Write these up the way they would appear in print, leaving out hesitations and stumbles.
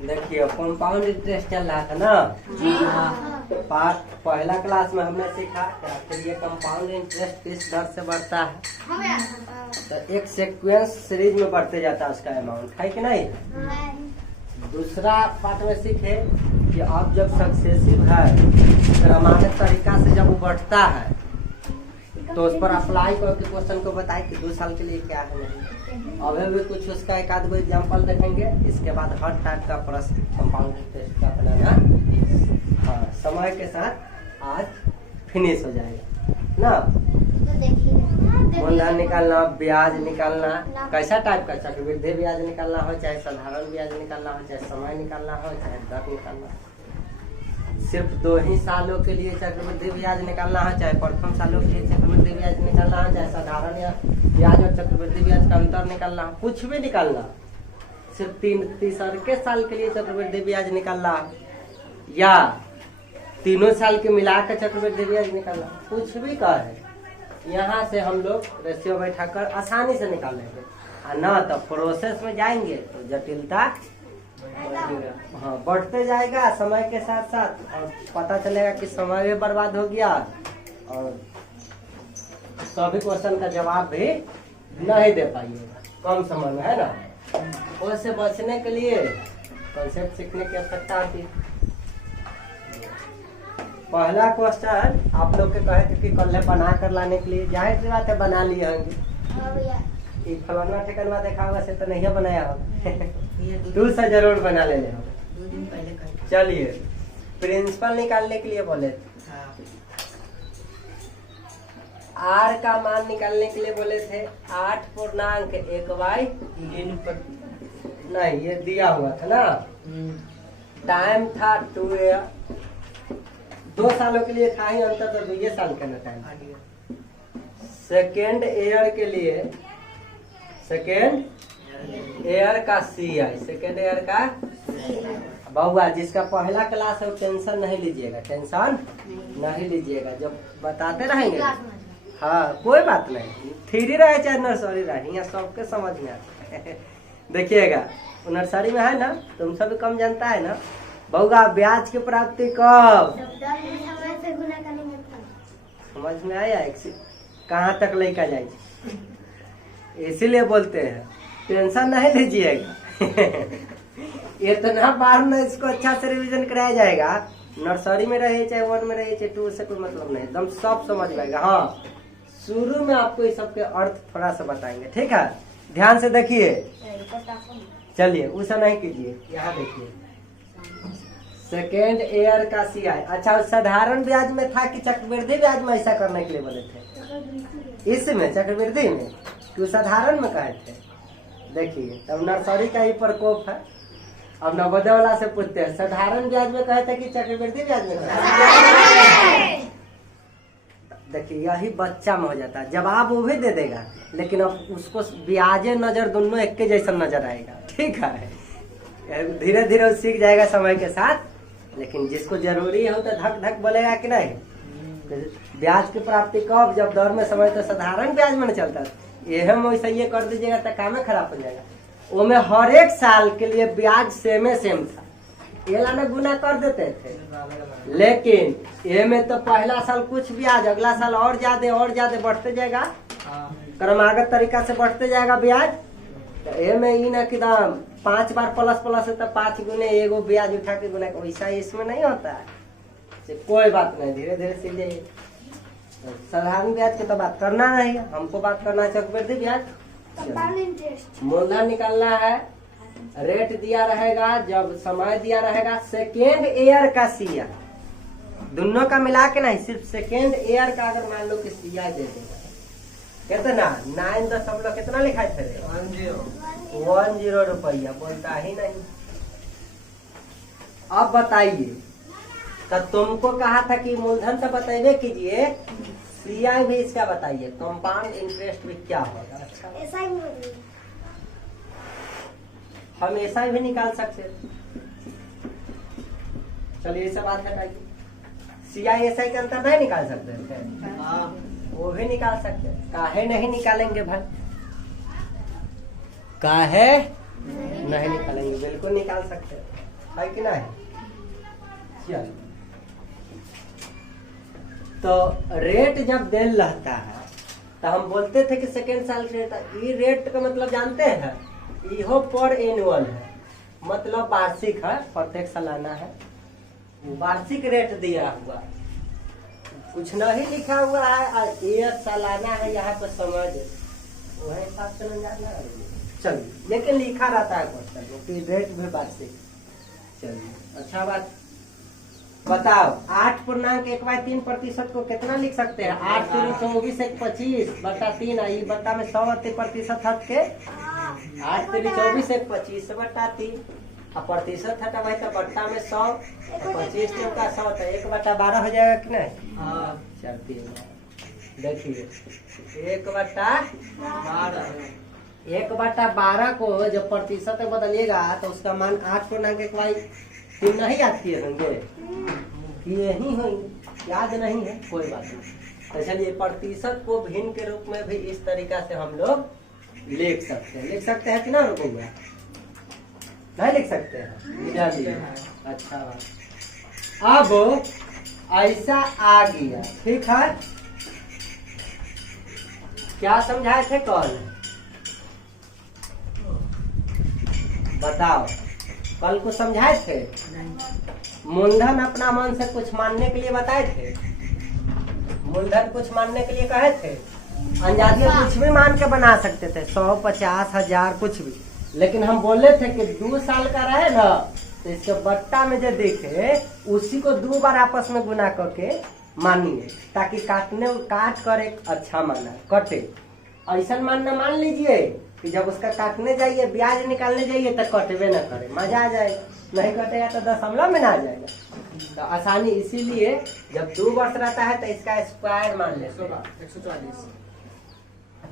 देखिए compound interest चल रहा था ना जी। पहला क्लास में हमने सीखा फिर ये कंपाउंड इंटरेस्ट किस दर से बढ़ता है, तो एक सीक्वेंस सीरीज में बढ़ते जाता है उसका अमाउंट, है कि नहीं। दूसरा पार्ट में सीखे कि अब जब सक्सेसिव है क्रमागत तरीका से जब वो बढ़ता है तो उस पर अप्लाई करके क्वेश्चन को बताए कि 2 साल के लिए क्या है नहीं। अभी भी कुछ उसका एक आध एग्जाम्पल देखेंगे, इसके बाद हर टाइप का प्रश्न कंपाउंड इंटरेस्ट का बनाना हाँ समय के साथ आज फिनिश हो जाएगा ना। मूलधन निकालना, ब्याज निकालना, कैसा टाइप का चक्रवृद्धि ब्याज निकालना हो, चाहे साधारण ब्याज निकालना हो, चाहे समय निकालना हो, चाहे दर निकालना हो। सिर्फ 2 ही सालों के लिए चक्रवृद्धि ब्याज निकालना हो, चाहे प्रथम सालों के लिए चक्रवृद्धि ब्याज निकालना हो, चाहे साधारण या ब्याज और चक्रवृद्धि ब्याज का अंतर निकालना हो, कुछ भी निकालना, सिर्फ 3 साल के लिए चक्रवृद्धि ब्याज निकालना या 3 साल के मिलाकर चक्रवृद्धि ब्याज निकालना, कुछ भी कहे यहाँ से हम लोग रेशियो बैठाकर आसानी से निकाल लेंगे। और ना तो प्रोसेस में जाएंगे तो जटिलता हाँ बढ़ते जाएगा समय के साथ साथ, और पता चलेगा कि समय भी बर्बाद हो गया और सभी क्वेश्चन का जवाब भी नहीं दे पाइएगा कम समय में, है ना। उससे बचने के लिए कॉन्सेप्ट सीखने की आवश्यकता होती है। पहला क्वेश्चन आप लोग के कहे थे कि कल बना कर लाने के लिए, जाहिर सी बात है बना लिए होंगे। फलाना ठिकाना देखा होगा से तो नहीं बनाया होगा। 2 से जरूर बना लेने होगा। 2 दिन पहले चलिए प्रिंसिपल निकालने के लिए बोले थे, आर का मान निकालने के लिए बोले थे 8.1y नहीं ये दिया हुआ था ना। टाइम था 2 ईयर, 2 सालों के लिए था ही अंतर तो 2 साल का ना टाइम। सेकेंड ईयर के लिए सेकेंड ईयर का CI, सेकेंड ईयर का बहुआ जिसका पहला क्लास है वो टेंशन नहीं लीजिएगा, टेंशन नहीं लीजिएगा, जब बताते रहेंगे हाँ कोई बात नहीं, थ्री रहे चाहे नर्सरी रहे यहाँ सबके समझ में आता है। देखिएगा नर्सरी में है ना, तुम सब कम जानता है ना बहुआ ब्याज की प्राप्ति कब समझ में आया, कहाँ तक लेकर जाए, इसीलिए बोलते हैं टेंशन नहीं लीजिएगा। इतना बार ना इसको अच्छा से रिवीजन कराया जाएगा, नर्सरी में रहे चाहे 1 में रहे चाहे 2 से कोई मतलब नहीं, एकदम सब समझ में आएगा। हाँ शुरू में आपको इस सब के अर्थ थोड़ा सा बताएंगे, ठीक है, ध्यान से देखिए। चलिए उसे नहीं कीजिए, यहाँ देखिए सेकेंड ईयर का CI। अच्छा साधारण ब्याज में था कि चक्रवृद्धि ब्याज में ऐसा करने के लिए बोले थे, इसमें चक्रवृद्धि में कि साधारण में कहे थे। देखिए तब नर्सरी का ही प्रकोप है। अब नवोदय वाला से पूछते हैं साधारण ब्याज में कहे थे कि चक्रवृद्धि ब्याज में कहे। देखिए यही बच्चा में हो जाता है, जवाब वो भी दे देगा लेकिन अब उसको ब्याजे नजर दोनों एक के जैसा नजर आएगा, ठीक है। धीरे धीरे सीख जाएगा समय के साथ, लेकिन जिसको जरूरी है तो धक धक बोलेगा कि नहीं। ब्याज की प्राप्ति कब, जब दौर में समय तो साधारण ब्याज में चलता है, यह वैसे ये कर दीजिएगा तो काम खराब हो जाएगा। वो में हर एक साल के लिए ब्याज सेम था, ये लाना गुना कर देते थे, लेकिन ये में तो पहला साल कुछ ब्याज, अगला साल और ज्यादा बढ़ते जाएगा, क्रमागत तरीका से बढ़ते जाएगा ब्याज। तो ये में ही ना कि 5 बार प्लस है तो 5 गुने एगो ब्याज उठा के गुना, वैसा इसमें नहीं होता है। कोई बात नहीं, धीरे धीरे सीख जाइए। साधारण ब्याज की तो बात करना नहीं है, हमको बात करना है चक्रवृद्धि ब्याज। मूलधन निकालना है, रेट दिया रहेगा, जब समय दिया रहेगा, सेकेंड ईयर का CI, दोनों का मिला के नहीं, सिर्फ सेकेंड ईयर का अगर मान लो कि CI दे देगा कितना 9 कितना लिखा थे 10 रुपया, बोलता ही नहीं। अब बताइए तो तुमको कहा था कि मूलधन तो बताइए कीजिए, CI भी इसका बताइए, कंपाउंड इंटरेस्ट भी क्या होगा। अच्छा हम ऐसा भी निकाल सकते, चलिए ये सब बात हटाइए। CI SI के अंतर नहीं निकाल सकते थे, वो भी निकाल सकते, काहे नहीं निकालेंगे भाई, काहे नहीं निकालेंगे, बिल्कुल निकाल सकते हैं। है कि नहीं? चल, तो रेट जब देल रहता है तो हम बोलते थे कि सेकेंड साल के रेट, ये रेट का मतलब जानते हैं, इहो पर एनुअल है, मतलब वार्षिक है, प्रत्येक सालाना है, वार्षिक रेट दिया हुआ, कुछ नहीं लिखा हुआ है, ये सालाना है, यहाँ पे समझ वही हिसाब से नहीं जाना। चलिए, लेकिन लिखा रहता है क्वेश्चन में कि रेट भी वार्षिक। चलिए, अच्छा बात बताओ, 8.1/3% को कितना लिख सकते हैं? 8 3 24 1 25 बटा 3 आई बटा में 100% हट के 8 3 24 1 25 बटा 3 अब प्रतिशत हटा भाई तो बट्टा में 100 25 का 100 तो 1/12 हो जाएगा कि नहीं? हाँ, चलती है। देखिए 1/12 को जब प्रतिशत में बदलिएगा तो उसका मान 8.1/3 नहीं आती है होंगे कि यही हो, याद नहीं है, कोई बात नहीं। तो चलिए, प्रतिशत को भिन्न के रूप में भी इस तरीका से हम लोग लिख सकते हैं। लिख सकते हैं कि ना रुकूंगा? नहीं लिख सकते हैं? अच्छा, अब ऐसा आ गया, ठीक है। क्या समझाए थे कल? बताओ, कल को समझाए थे? मूलधन अपना मन से कुछ मानने के लिए बताए थे, मूलधन कुछ मानने के लिए कहे थे, अंदाजे कुछ भी मान के बना सकते थे, 100 50 1000 कुछ भी, लेकिन हम बोले थे कि 2 साल का रहे ना तो इसके बट्टा में जो देखे उसी को 2 बार आपस में गुना करके मानिए, ताकि काट कर एक अच्छा माना कटे। ऐसा मानना मान लीजिए कि जब उसका काटने जाइए, ब्याज निकालने जाइए तो कटवे न करे, मजा आ जाएगा, नहीं कटेगा तो दशमलव में ना आ जाएगा। तो आसानी इसीलिए जब 2 वर्ष रहता है तो इसका स्क्वायर मान लेते हैं 140,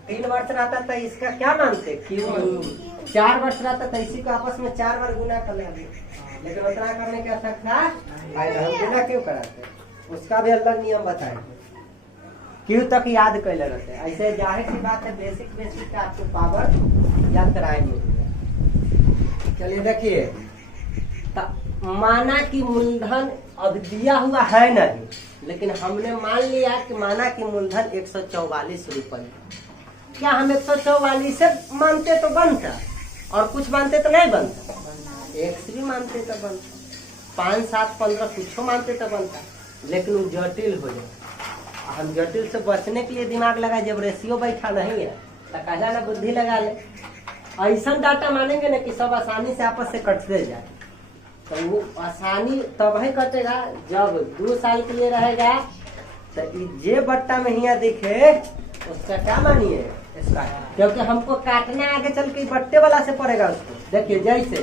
3 वर्ष रहता तो इसका क्या मानते क्यूब, 4 वर्ष रहता तो इसी को आपस में 4 बार गुना कर लेंगे, लेकिन उतना करने की आवश्यकता हम गुना क्यों कराते, उसका भी अलग नियम बताएंगे, क्यों तक याद कर ले रहते हैं। ऐसे जाहिर सी बात है, बेसिक का आपको पावर याद कराएंगे। चलिए देखिए, माना कि मूलधन अब दिया हुआ है नहीं, लेकिन हमने मान लिया कि माना कि मूलधन 144 रुपये, क्या हम 144 से मानते तो बनता, और कुछ मानते तो नहीं बनता, 1 भी मानते तो बनता, 5 7 15 कुछ मानते तो बनता, लेकिन वो जटिल हो जाए। हम जटिल से बचने के लिए दिमाग लगा, जब रेशियो बैठा नहीं है तो कहला ना बुद्धि लगा ले, ऐसा डाटा मानेंगे ना कि सब आसानी से आपस से कटते जाए, तो वो आसानी तब ही कटेगा जब 2 साल के लिए रहेगा। तो जे बट्टा में हिया दिखे उसका क्या मानिए इसका, क्योंकि हमको काटना आगे चल के बट्टे वाला से पड़ेगा उसको। देखिए जैसे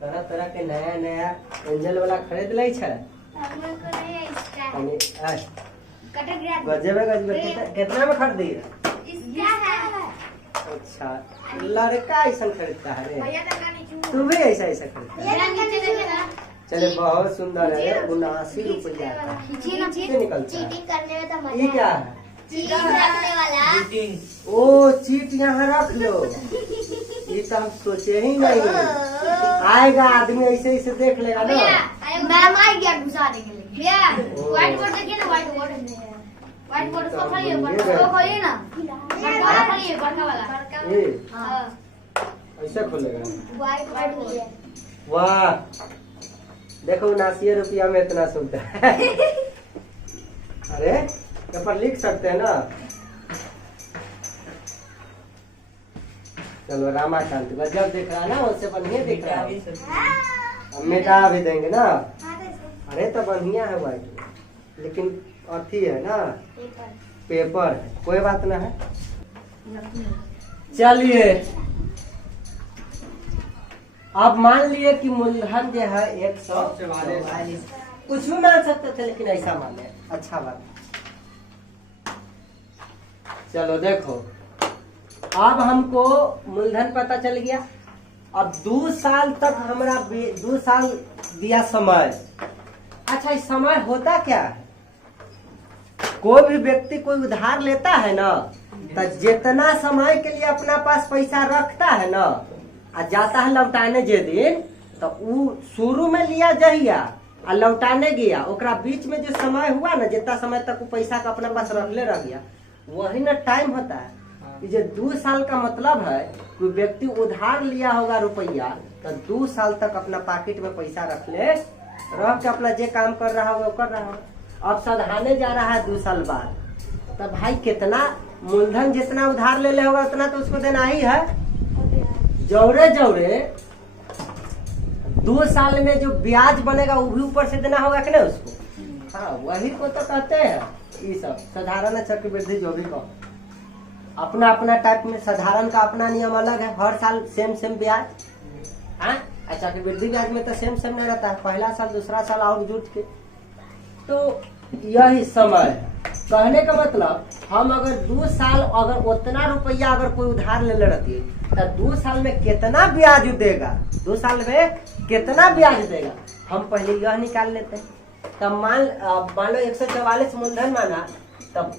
तरह तरह के नया एंजल वाला खरीद ले गजबे कितना में खरीदी? अच्छा, लड़का ऐसा खरीदता है रे, तू भी ऐसा खरीदता है? चले, बहुत सुंदर है, 79 रुपया निकलता है। ये क्या है? ओ चीट यहाँ रख लो, ये तो हम सोचे ही नहीं, आएगा आदमी ऐसे देख लेगा ना। व्हाइट बोर्ड देखिए ना, व्हाइट बोर्ड उसको खोलिए, उसको खोलिए ना, खोलिए बड़का वाला, ऐसा खोलेगा? व्हाइट। वाह, देखो 79 रुपया में इतना सुनता है। अरे यहाँ पर लिख सकते हैं ना। चलो, रामाकांत गजब दिख रहा है ना, उससे बढ़िया दिख रहा है, मिटा भी देंगे ना। अरे तो बढ़िया है व्हाइट, लेकिन अथी है ना, पेपर है, कोई बात ना है। चलिए, अब मान लिए कि मूलधन जो है 144, कुछ भी मान सकते थे, लेकिन ऐसा मान लिया, अच्छा बात। चलो देखो, अब हमको मूलधन पता चल गया। अब 2 साल तक हमारा 2 साल दिया समय। अच्छा, इस समय होता क्या है? कोई भी व्यक्ति कोई उधार लेता है ना तो जितना समय के लिए अपना पास पैसा रखता है ना आ जाता है लौटाने जे दिन, तो वो शुरू में लिया जहिया आ लौटाने गया, ओकरा बीच में जो समय हुआ ना, जितना समय तक वो पैसा का अपना पास रखले रह गया, वही ना टाइम होता है। ये 2 साल का मतलब है कोई व्यक्ति उधार लिया होगा रुपया, तो 2 साल तक अपना पॉकेट में पैसा रख ले, रख के अपना जे काम कर रहा होगा वो कर रहा होगा। अब सधाने जा रहा है 2 साल बाद, तब भाई कितना मूलधन जितना उधार ले होगा उतना तो उसको देना ही है। जौरे जौरे 2 साल में जो ब्याज बनेगा वो भी ऊपर से देना होगा कि नहीं उसको। हाँ, वही को तो कहते हैं ये सब साधारण चक्रवृद्धि जो भी कहो, अपना अपना टाइप में। साधारण का अपना नियम अलग है, हर साल सेम ब्याज। हाँ, चक्रवृद्धि ब्याज में तो सेम नहीं रहता है, पहला साल दूसरा साल और जुट के। तो यही समय है कहने का मतलब, हम अगर 2 साल अगर उतना रुपया अगर कोई उधार ले रहती है तो 2 साल में कितना ब्याज देगा, 2 साल में कितना ब्याज देगा, हम पहले यह निकाल लेते हैं। तब मान लो 144 मूलधन माना, तब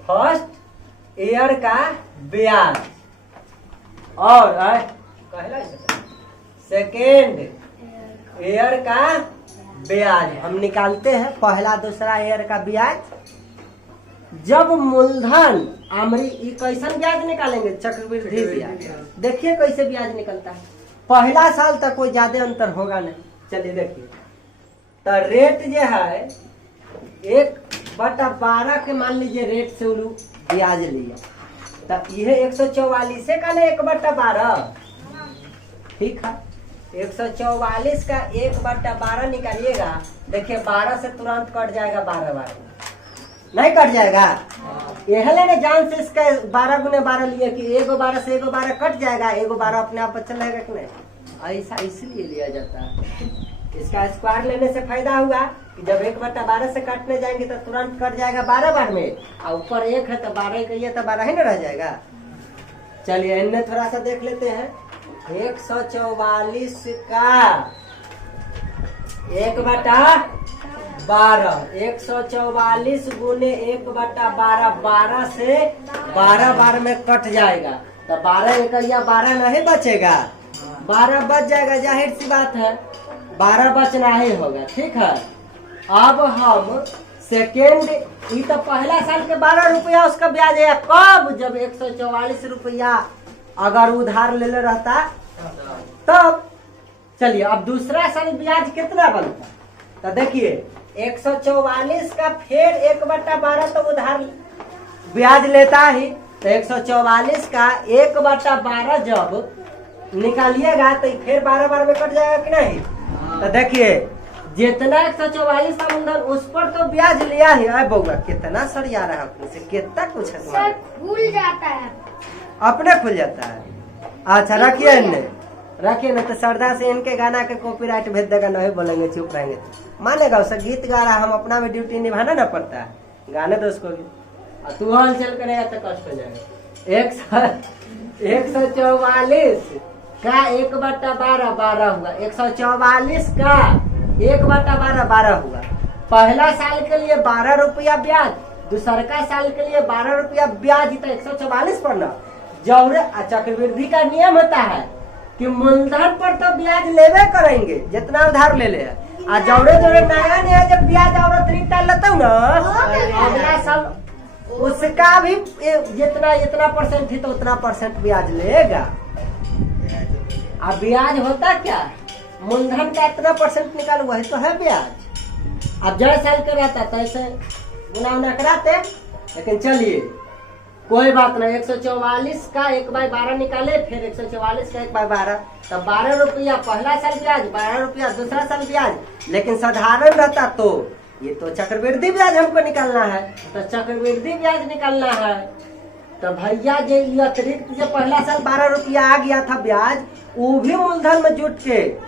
फर्स्ट ईयर का ब्याज और सेकेंड ईयर का ब्याज हम निकालते हैं। पहला दूसरा ईयर का ब्याज जब मूलधन कैसन ब्याज निकालेंगे, चक्रवृद्धि ब्याज। देखिए कैसे ब्याज निकलता है। पहला साल तक कोई ज्यादा अंतर होगा नहीं। चलिए देखिए, तो रेट जो है 1/12 के मान लीजिए रेट से ब्याज लिया, तब यह 144 का ना 1/12, ठीक है। 144 का 1/12 निकालिएगा, देखिए 12 से तुरंत कट जाएगा, 12 नहीं कट जाएगा। यह लेने जान से इसका 12 × 12 लिए कि 1/12 से 1/12 कट जाएगा, 1/12 अपने आप बचल रहेगा कि नहीं। ऐसा इसलिए लिया जाता है। इसका स्क्वायर लेने से फायदा हुआ कि जब 1/12 से काटने जाएंगे तो तुरंत कट जाएगा 12 बार में, और ऊपर 1 है तो 12 कहिए तो 12 ही न रह जाएगा। चलिए इन्हें थोड़ा सा देख लेते हैं। 144 का 1/12, 144 गुने 1/12, 12 से 12 बार में कट जाएगा, तो 12 एकैया 12 नहीं बचेगा, 12 बच जाएगा, जाहिर सी बात है 12 बचना ही होगा, ठीक है। अब हम सेकेंड, ये तो पहला साल के 12 रुपया उसका ब्याज है। कब? जब 144 रुपया अगर उधार ले रहता तब। चलिए अब दूसरा साल ब्याज कितना बनता, तो देखिए 144 का फिर 1/12 तो उधार ब्याज लेता ही, तो 144 का 1/12 जब निकालिएगा तो फिर 12 बार में कट जाएगा कि नहीं। तो देखिए जितना 144 का मूलधन उस पर तो ब्याज लिया ही है। बउआ कितना सरिया रहा अपने से, कितना कुछ है तुम्हारे, खुल जाता है, अपने खुल जाता है। अच्छा रखिए रखिए ना, तो सरदार से इनके गाना के कॉपीराइट भेज देगा, नहीं बोलेंगे चुप रहेंगे, मानेगा। उसका गीत गा रहा, हम अपना भी ड्यूटी निभाना ना पड़ता है, गाने तो उसको भी। तू हल चल करेगा तो कष्ट हो जाएगा। 144 का 1/12 12 हुआ, 144 का 1/12 12 हुआ। पहला साल के लिए 12 रुपया ब्याज, दूसरा साल के लिए 12 रुपया ब्याज, तो 144 पर ना। जौरे चक्रवृद्धि का नियम होता है कि मूलधन पर तो ब्याज लेवे करेंगे जितना उधार ले ले, और जौरे नया जब ब्याज और अतिरिक्त लेता हूँ ना, अगला साल उसका भी जितना परसेंट थी तो उतना परसेंट ब्याज लेगा। अब ब्याज होता क्या, मूलधन का इतना परसेंट निकाल, वही तो है ब्याज। अब जड़ साल का रहता तो ऐसे गुना कराते, लेकिन चलिए कोई बात नहीं। 144 का 1/12 निकाले, फिर 144 का 1/12, तब 12 रुपया पहला साल ब्याज, 12 रुपया दूसरा साल ब्याज। लेकिन साधारण रहता तो ये तो चक्रवृद्धि ब्याज हमको निकालना है, तो चक्रवृद्धि ब्याज निकालना है, तो भैया जो अतिरिक्त जो पहला साल 12 रुपया आ गया था ब्याज, वो भी मूलधन में जुट के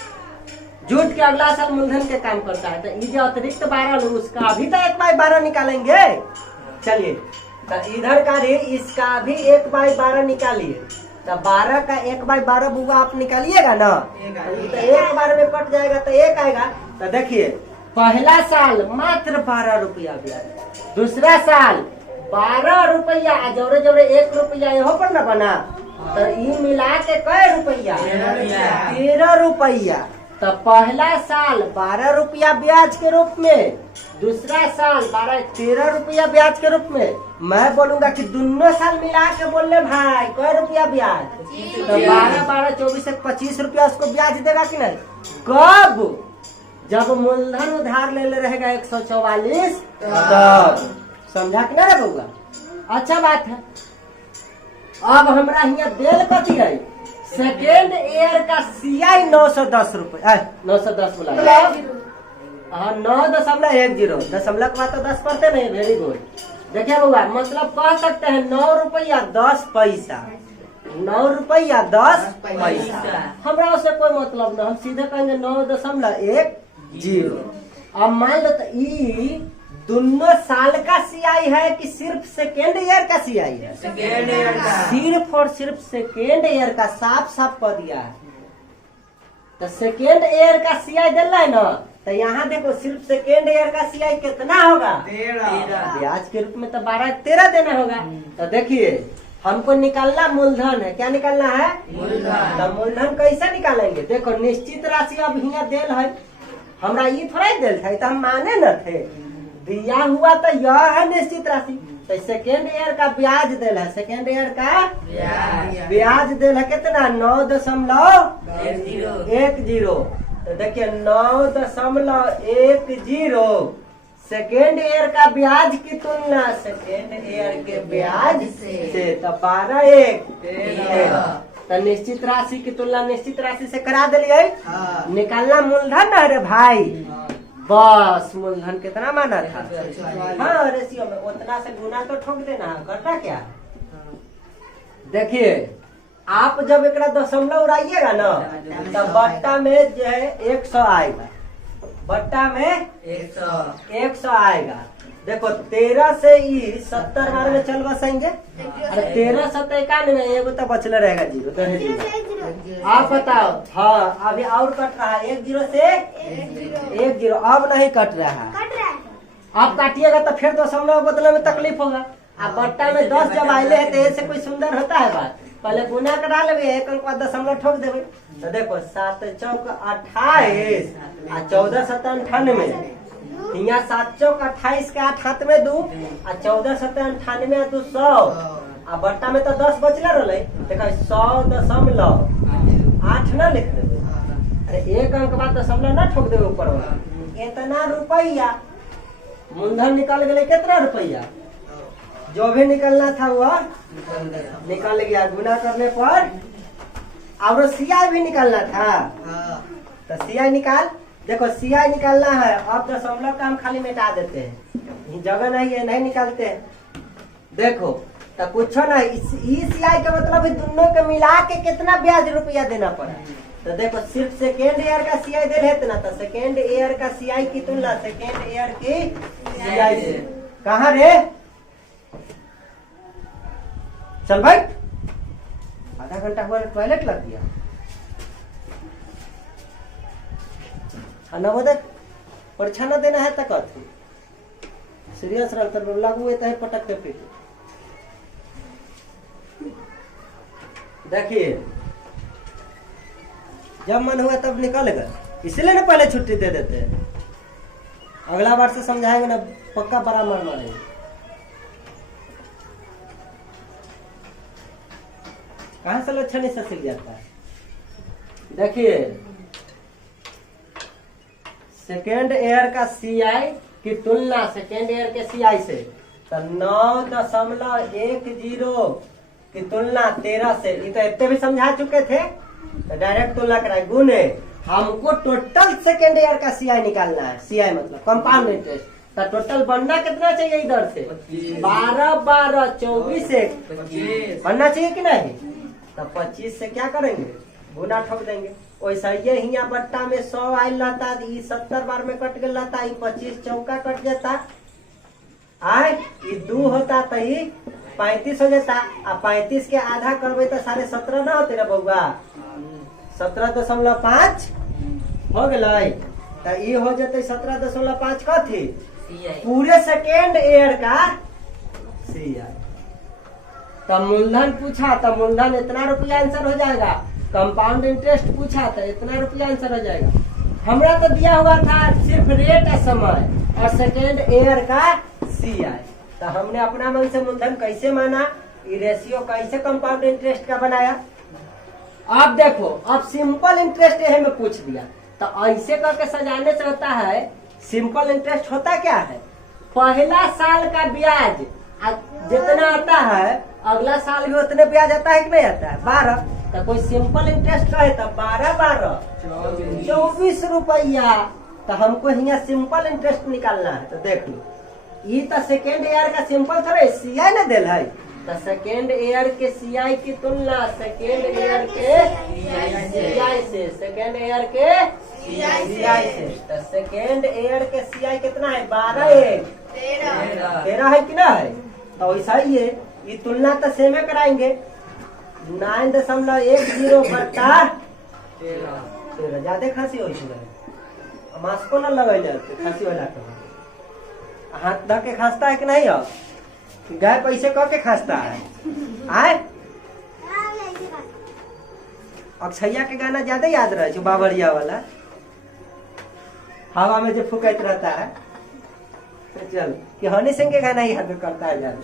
अगला साल मूलधन के काम करता है। तो ये जो अतिरिक्त 12 उसका भी तो 1/12 निकालेंगे। चलिए तो इधर का भी इसका भी 1/12 निकालिए, तो 12 का 1/12 बुआ आप निकालिएगा ना, तो 1 बार में कट जाएगा तो 1 आएगा। तो देखिए पहला साल मात्र 12 रुपया ब्याज, दूसरा साल 12 रुपया जोरे जोरे 1 रुपया यहाँ पर न बना तो ई मिला के कै रुपया 13 रुपया। तो पहला साल 12 रुपया ब्याज के रूप में, दूसरा साल 13 रुपया ब्याज के रूप में। मैं बोलूंगा कि दोनों साल मिला के बोलने भाई कै रुपया ब्याज, तो 12 12 24 से 25 रुपया उसको ब्याज देगा कि नहीं। कब? जब मूलधन उधार ले रहेगा 144 तब। समझा कि नहीं बउआ? अच्छा बात है। अब हमरा यहाँ देल कथी है, सेकेंड ईयर का CI 910 रुपये, 910 बोला 9.10 दशमलव के बाद तो 10 पढ़ते नहीं। Very good. देखिए बउआ, मतलब कह सकते हैं 9 रुपया 10 पैसा, 9 रुपया 10 पैसा। हमरा उससे कोई मतलब नहीं, हम सीधे कहेंगे 9.10। अब मान लो तो ई दोनों साल का CI है कि सिर्फ सेकेंड ईयर का CI है? सेकेंड ईयर का। सिर्फ और सिर्फ सेकेंड ईयर का, साफ साफ कह दिया है। तो सेकेंड ईयर का CI दिल है ना, तो यहाँ देखो सिर्फ सेकेंड ईयर का CI कितना होगा 13। ब्याज के रूप में तो 12 13 देना होगा। तो देखिए हमको निकालना मूलधन है, क्या निकालना है मूलधन। तो मूलधन कैसे निकालेंगे? देखो निश्चित राशि अब यहाँ देल है, हमरा ये थोड़ा ही देल था, तो हम माने न थे, दिया हुआ तो यह है निश्चित राशि। तो सेकेंड ईयर का ब्याज देल है, सेकेंड ईयर का ब्याज देल है कितना 9.10। तो देखिए 9.10 सेकेंड ईयर का ब्याज की तुलना सेकेंड ईयर के ब्याज से तो 12 1 13। तो निश्चित राशि की तुलना निश्चित राशि से करा दिलिए। निकालना मूलधन है रे भाई, बस मूलधन कितना माना था। हाँ रेशियो में उतना से गुना तो ठोक देना है, करना क्या। देखिए आप जब एक दशमलव उड़ाइएगा ना तो बट्टा में जो है 100 आएगा, बट्टा में 100 आएगा। देखो 13 से ई 70 बार में चल बसेंगे, अरे 13 7 91 एगो तो बचले रहेगा 0 तो है 0। आप बताओ। हाँ अभी और कट रहा है 1 0 से 1 0, अब नहीं कट रहा है। आप काटिएगा तो फिर दशमलव बदले में तकलीफ होगा। आप बट्टा में 10 जब आये है तो ऐसे कोई सुंदर होता है बात, पहले गुना करा लेंगे, एक अंक बाद दशमलव ठोक देवे। तो देखो 7 चौक 28 आ 14 7 98, यहाँ 7 चौक 28 के 8 हाथ में 2 आ 14 7 98 2 100 आ बट्टा में तो 10 बचले रहे। देखो 100.8 ना लिख देवे, अरे एक अंक बाद दशमलव ना ठोक देवे ऊपर वाला। इतना रुपया मूलधन निकल गए। कितना रुपया जो भी निकलना था वह निकल गया। गुना करने पर और CI भी निकालना था, तो CI निकाल। देखो CI निकालना है, अब दशमलव का हम खाली मिटा देते हैं, जगह नहीं है नहीं निकालते हैं। देखो तो कुछ ना, इस CI का मतलब है दोनों के मिला के कितना ब्याज रुपया देना पड़ा। तो देखो सिर्फ सेकेंड ईयर का CI दे रहे थे ना, तो सेकेंड ईयर का CI की तुलना सेकेंड ईयर की CI से। कहाँ रे चल भाई, आधा घंटा हुआ टॉयलेट लग गया। नवोदय परीक्षा न देना है तक सीरियस रहता लागू है पटक के पीछे। देखिए जब मन हुआ तब निकल गए, इसलिए ना पहले छुट्टी दे देते हैं। अगला बार से समझाएंगे ना, पक्का बड़ा मार मारेंगे। कहाँ से लक्षण ही सीख जाता है। देखिए सेकेंड ईयर का CI की तुलना सेकेंड ईयर के CI से, तो 9.10 की तुलना 13 से, ये तो इतने भी समझा चुके थे, तो डायरेक्ट तुलना कराए गुने। हमको टोटल सेकेंड ईयर का CI निकालना है, CI मतलब कंपाउंड इंटरेस्ट। तो टोटल बनना कितना चाहिए इधर से 12 12 24 1 बनना चाहिए कि नहीं। तो 25 से क्या करेंगे गुना ठोक देंगे। वैसा ये यहाँ बट्टा में 100 आयल रहता, 70 बार में कट गया रहता, 25 चौका कट जाता, आय 2 होता तो 35 हो जाता। अब 35 के आधा करबे तो 17.5 ना होते रे बउआ, 17.5 हो गए। तो ये हो जाते 17.5 कथी पूरे सेकेंड ईयर का CI। CI। तब मूलधन पूछा तो मूलधन इतना रुपया आंसर हो जाएगा। कंपाउंड इंटरेस्ट पूछा तो इतना रुपया आंसर हो जाएगा। हमरा तो दिया हुआ था सिर्फ रेट समय और सेकेंड ईयर का CI। तो हमने अपना मन से मूलधन कैसे माना, ये रेशियो कैसे कंपाउंड इंटरेस्ट का बनाया। अब देखो, अब सिंपल इंटरेस्ट यही में पूछ दिया तो ऐसे करके सजाने से होता है। सिंपल इंटरेस्ट होता क्या है, पहला साल का ब्याज जितना आता है अगला साल भी उतने ब्याज आता है कि नहीं आता है, 12। तो कोई सिंपल इंटरेस्ट रहे तो 12 24 रुपया। तो हमको यहाँ सिंपल इंटरेस्ट निकालना है। तो देख लो, ये तो सेकेंड ईयर का सिंपल थोड़े CI न दिल है। तो सेकेंड ईयर के CI की तुलना सेकेंड ईयर के CI से, सेकेंड ईयर के CI से। तो सेकेंड ईयर के CI कितना है, 12 13 है कि ना है। तो वैसा ही है, ये तुलना तो सेमे कराएंगे। 9.10 बट्टा 13 ज्यादा खांसी हो मास्को न लगे खांसी वाला हाथ धो के खांसता है कि नहीं। अब गाय पैसे कह के खांसता है आए। अक्षैया के गाना ज्यादा याद रहे जो बाबरिया वाला हवा में जो फुकैत रहता है। तो चल कि हनी सिंह के गाना याद करता है यार।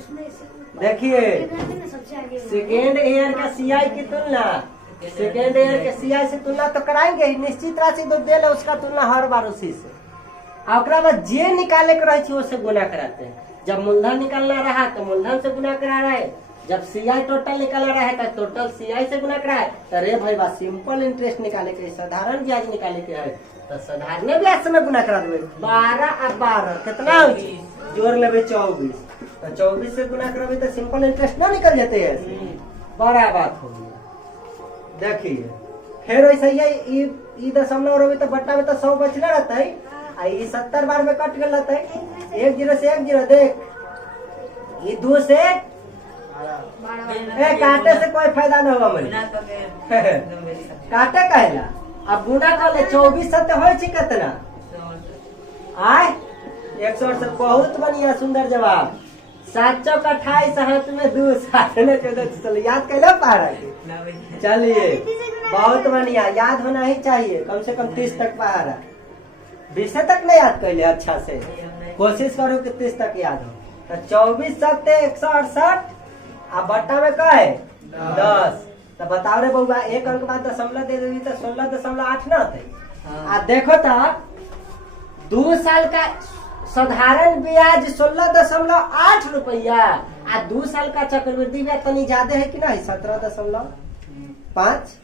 देखिए, सेकेंड ईयर का CI की तुलना सेकेंड ईयर के CI से तुलना तो कराएंगे ही, निश्चित राशि जो दे उसका तुलना हर बार उसी से। ओकरा बाद जे निकाले के रहे उससे गुना कराते हैं। जब मूलधन निकालना रहा तो मूलधन से गुना करा रहे, जब CI टोटल निकालना रहा है तो टोटल CI से गुना करा है। तो रे भाई बा सिंपल इंटरेस्ट निकाले के, साधारण ब्याज निकाले के है तो साधारण ब्याज से गुना करा देवे। 12 और 12 कितना जोड़ लेवे 24। तो 24 से गुना करबे तो सिंपल इंटरेस्ट ना निकल जाते हैं। बड़ा बात हो गया। देखिए फिर वैसे ही दशमलव रहे तो बट्टा में तो 100 बचले रहता है। 70 बार में कट गए रहता है। 1 0 से 1 0 देख, ये 2 से काटे से कोई फायदा न होगा मुझे काटे कहला। अब गुना कर ले 24 सत्य हो कितना आए 168। बहुत बढ़िया सुंदर जवाब। 7 चौक 28 हाथ में 2 7 ने 14 चलो याद कैला पा रहा। चलिए बहुत बढ़िया, याद होना ही चाहिए कम से कम 30 तक पा रहा। 20 तक नहीं याद कैले अच्छा से, कोशिश करो कि 30 तक याद हो। तो 24 सत्य 168 अब बट्टा में क्या है 10। तो बताओ रे बउआ, एक अंक बाद दशमलव दे देगी तो 16.8 ना थे। आ देखो तो 2 साल का साधारण ब्याज 16.8 रुपया आ 2 साल का चक्रवृद्धि ब्याज तनी ज्यादा है कि नहीं 17.5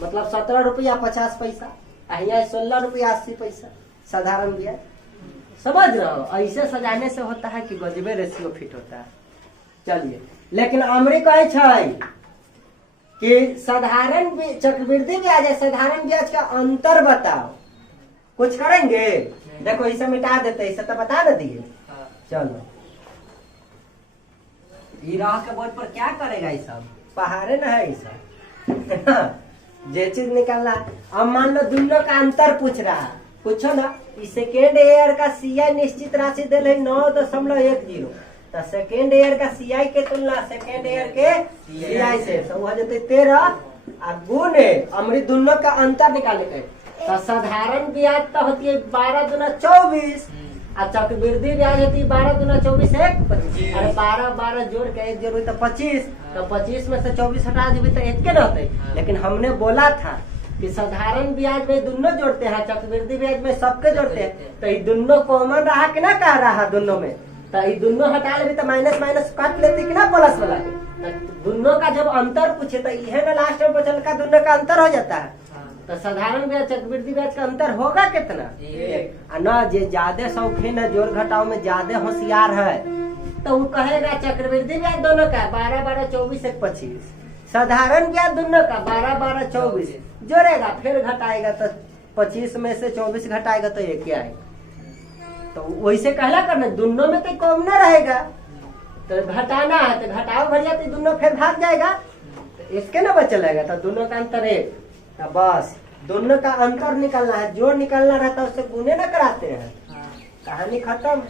मतलब 17 रुपया 50 पैसा। यहाँ 16 रुपया 80 पैसा साधारण ब्याज। समझ रहे हो, ऐसे सजाने से होता है कि गजबे रेशियो फिट होता है। चलिए, लेकिन अमरी कहे छै कि साधारण चक्रवृद्धि ब्याज है साधारण ब्याज का अंतर बताओ। कुछ करेंगे, देखो इसे मिटा देते, इसे तो बता न दिए। चलो ये राह के बोर्ड पर क्या करेगा ये सब, पहाड़े न है ये सब जे चीज निकालना। अब मान लो दोनों का अंतर पूछ रहा है, पूछो ना। सेकेंड ईयर का CI निश्चित राशि दे 9.10। तो सेकेंड ईयर का CI के तुलना सेकेंड ईयर के CI से तो हो जाते 13 गुने अमरी दोनों का अंतर निकाले के। तो साधारण ब्याज तो होती है 12 दूना 24 और चक्रवृद्धि ब्याज होती है 12 दूना 24 1 25। अरे 12 जोड़ के 1 जोड़ तो 25। तो 25 में से 24 हटा देवी तो एक के रहते। लेकिन हमने बोला था कि साधारण ब्याज में दोनों जोड़ते हैं, चक्रवृद्धि ब्याज में सबके जोड़ते हैं। तो ये दोनों कॉमन रहा कि ना कह रहा दोनों में। तो ये दोनों हटा ले तो माइनस माइनस काट लेते कि ना प्लस वाला। दोनों का जब अंतर पूछे तो यह ना लास्ट में बचल का दोनों का अंतर हो जाता है। तो साधारण ब्याज चक्रवृद्धि ब्याज का अंतर होगा कितना ना। जे ज्यादा शौकीन है जोड़ घटाव में ज्यादा होशियार है तो वो कहेगा चक्रवृद्धि ब्याज दोनों का 12 12 24 1 25। साधारण ब्याज दोनों का 12 12 24 जोड़ेगा फिर घटाएगा तो 25 में से 24 घटाएगा तो ये क्या है। तो वैसे कहला करना दोनों में तो कम न रहेगा। तो घटाना है तो घटाओ भर जाते दोनों फिर भाग जाएगा तो इसके ना बचल रहेगा। तो दोनों का अंतर 1। तो बस दोनों का अंतर निकालना है, जोड़ निकालना रहता है उससे गुने न कराते हैं। कहानी खत्म।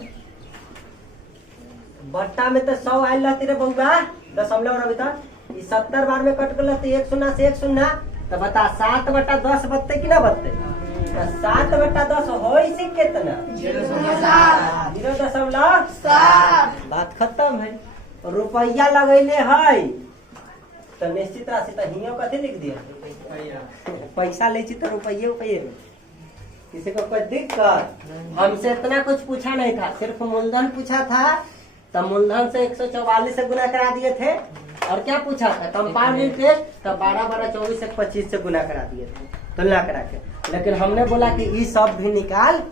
बट्टा में तो 100 आयल रहती रे बउआ, दशमलव रवि तक 70 बार में कट गल तो 1 शून्य से 1 शून्य, तो बता 7/10 बचते कि ना बचते? 7/10 हो इसे कितना? 0.7। बात खत्म है। रुपया लगैले है तो निश्चित राशि तो हियो कथी लिख दिया? पैसा ले तो रुपये रुपये में। किसी को कोई दिक्कत? हमसे इतना कुछ पूछा नहीं था, सिर्फ मूलधन पूछा था, तो मूलधन से 144 से गुना करा दिए थे। और क्या पूछा था? कंपाउंड इंटरेस्ट, तो 12 12 24 से 25 से गुना करा दिए थे तुलना करा के। लेकिन हमने बोला कि ये सब भी निकाल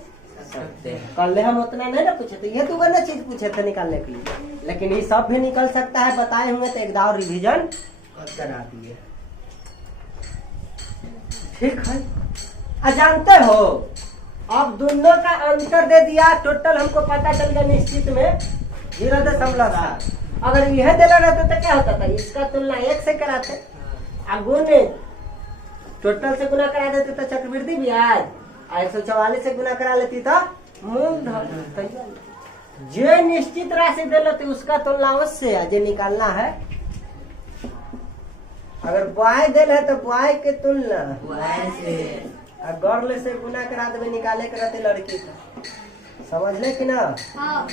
सकते हैं। कल हम उतना नहीं ना पूछे थे, ये तो वही चीज पूछे थे निकालने के लिए, लेकिन ये सब भी निकल सकता है। बताए हुए तो एक दाव रिविजन करा दिए। ठीक है। जानते हो अब दोनों का अंतर दे दिया, टोटल हमको पता चल गया निश्चित में 0.7। अगर यह देना रहता तो क्या होता था? इसका तुलना 1 से कराते, गुने टोटल से गुना करा देते तो चक्रवृद्धि ब्याज, 144 से गुना करा लेती तो मूलधन। जो निश्चित राशि दे लेते उसका तुलना उससे है, जो निकालना है। अगर बॉय दे है तो बॉय के तुलना गर्ल से गुना करा देवे, निकाले के रहते लड़की का। समझ ले कि ना? हाँ।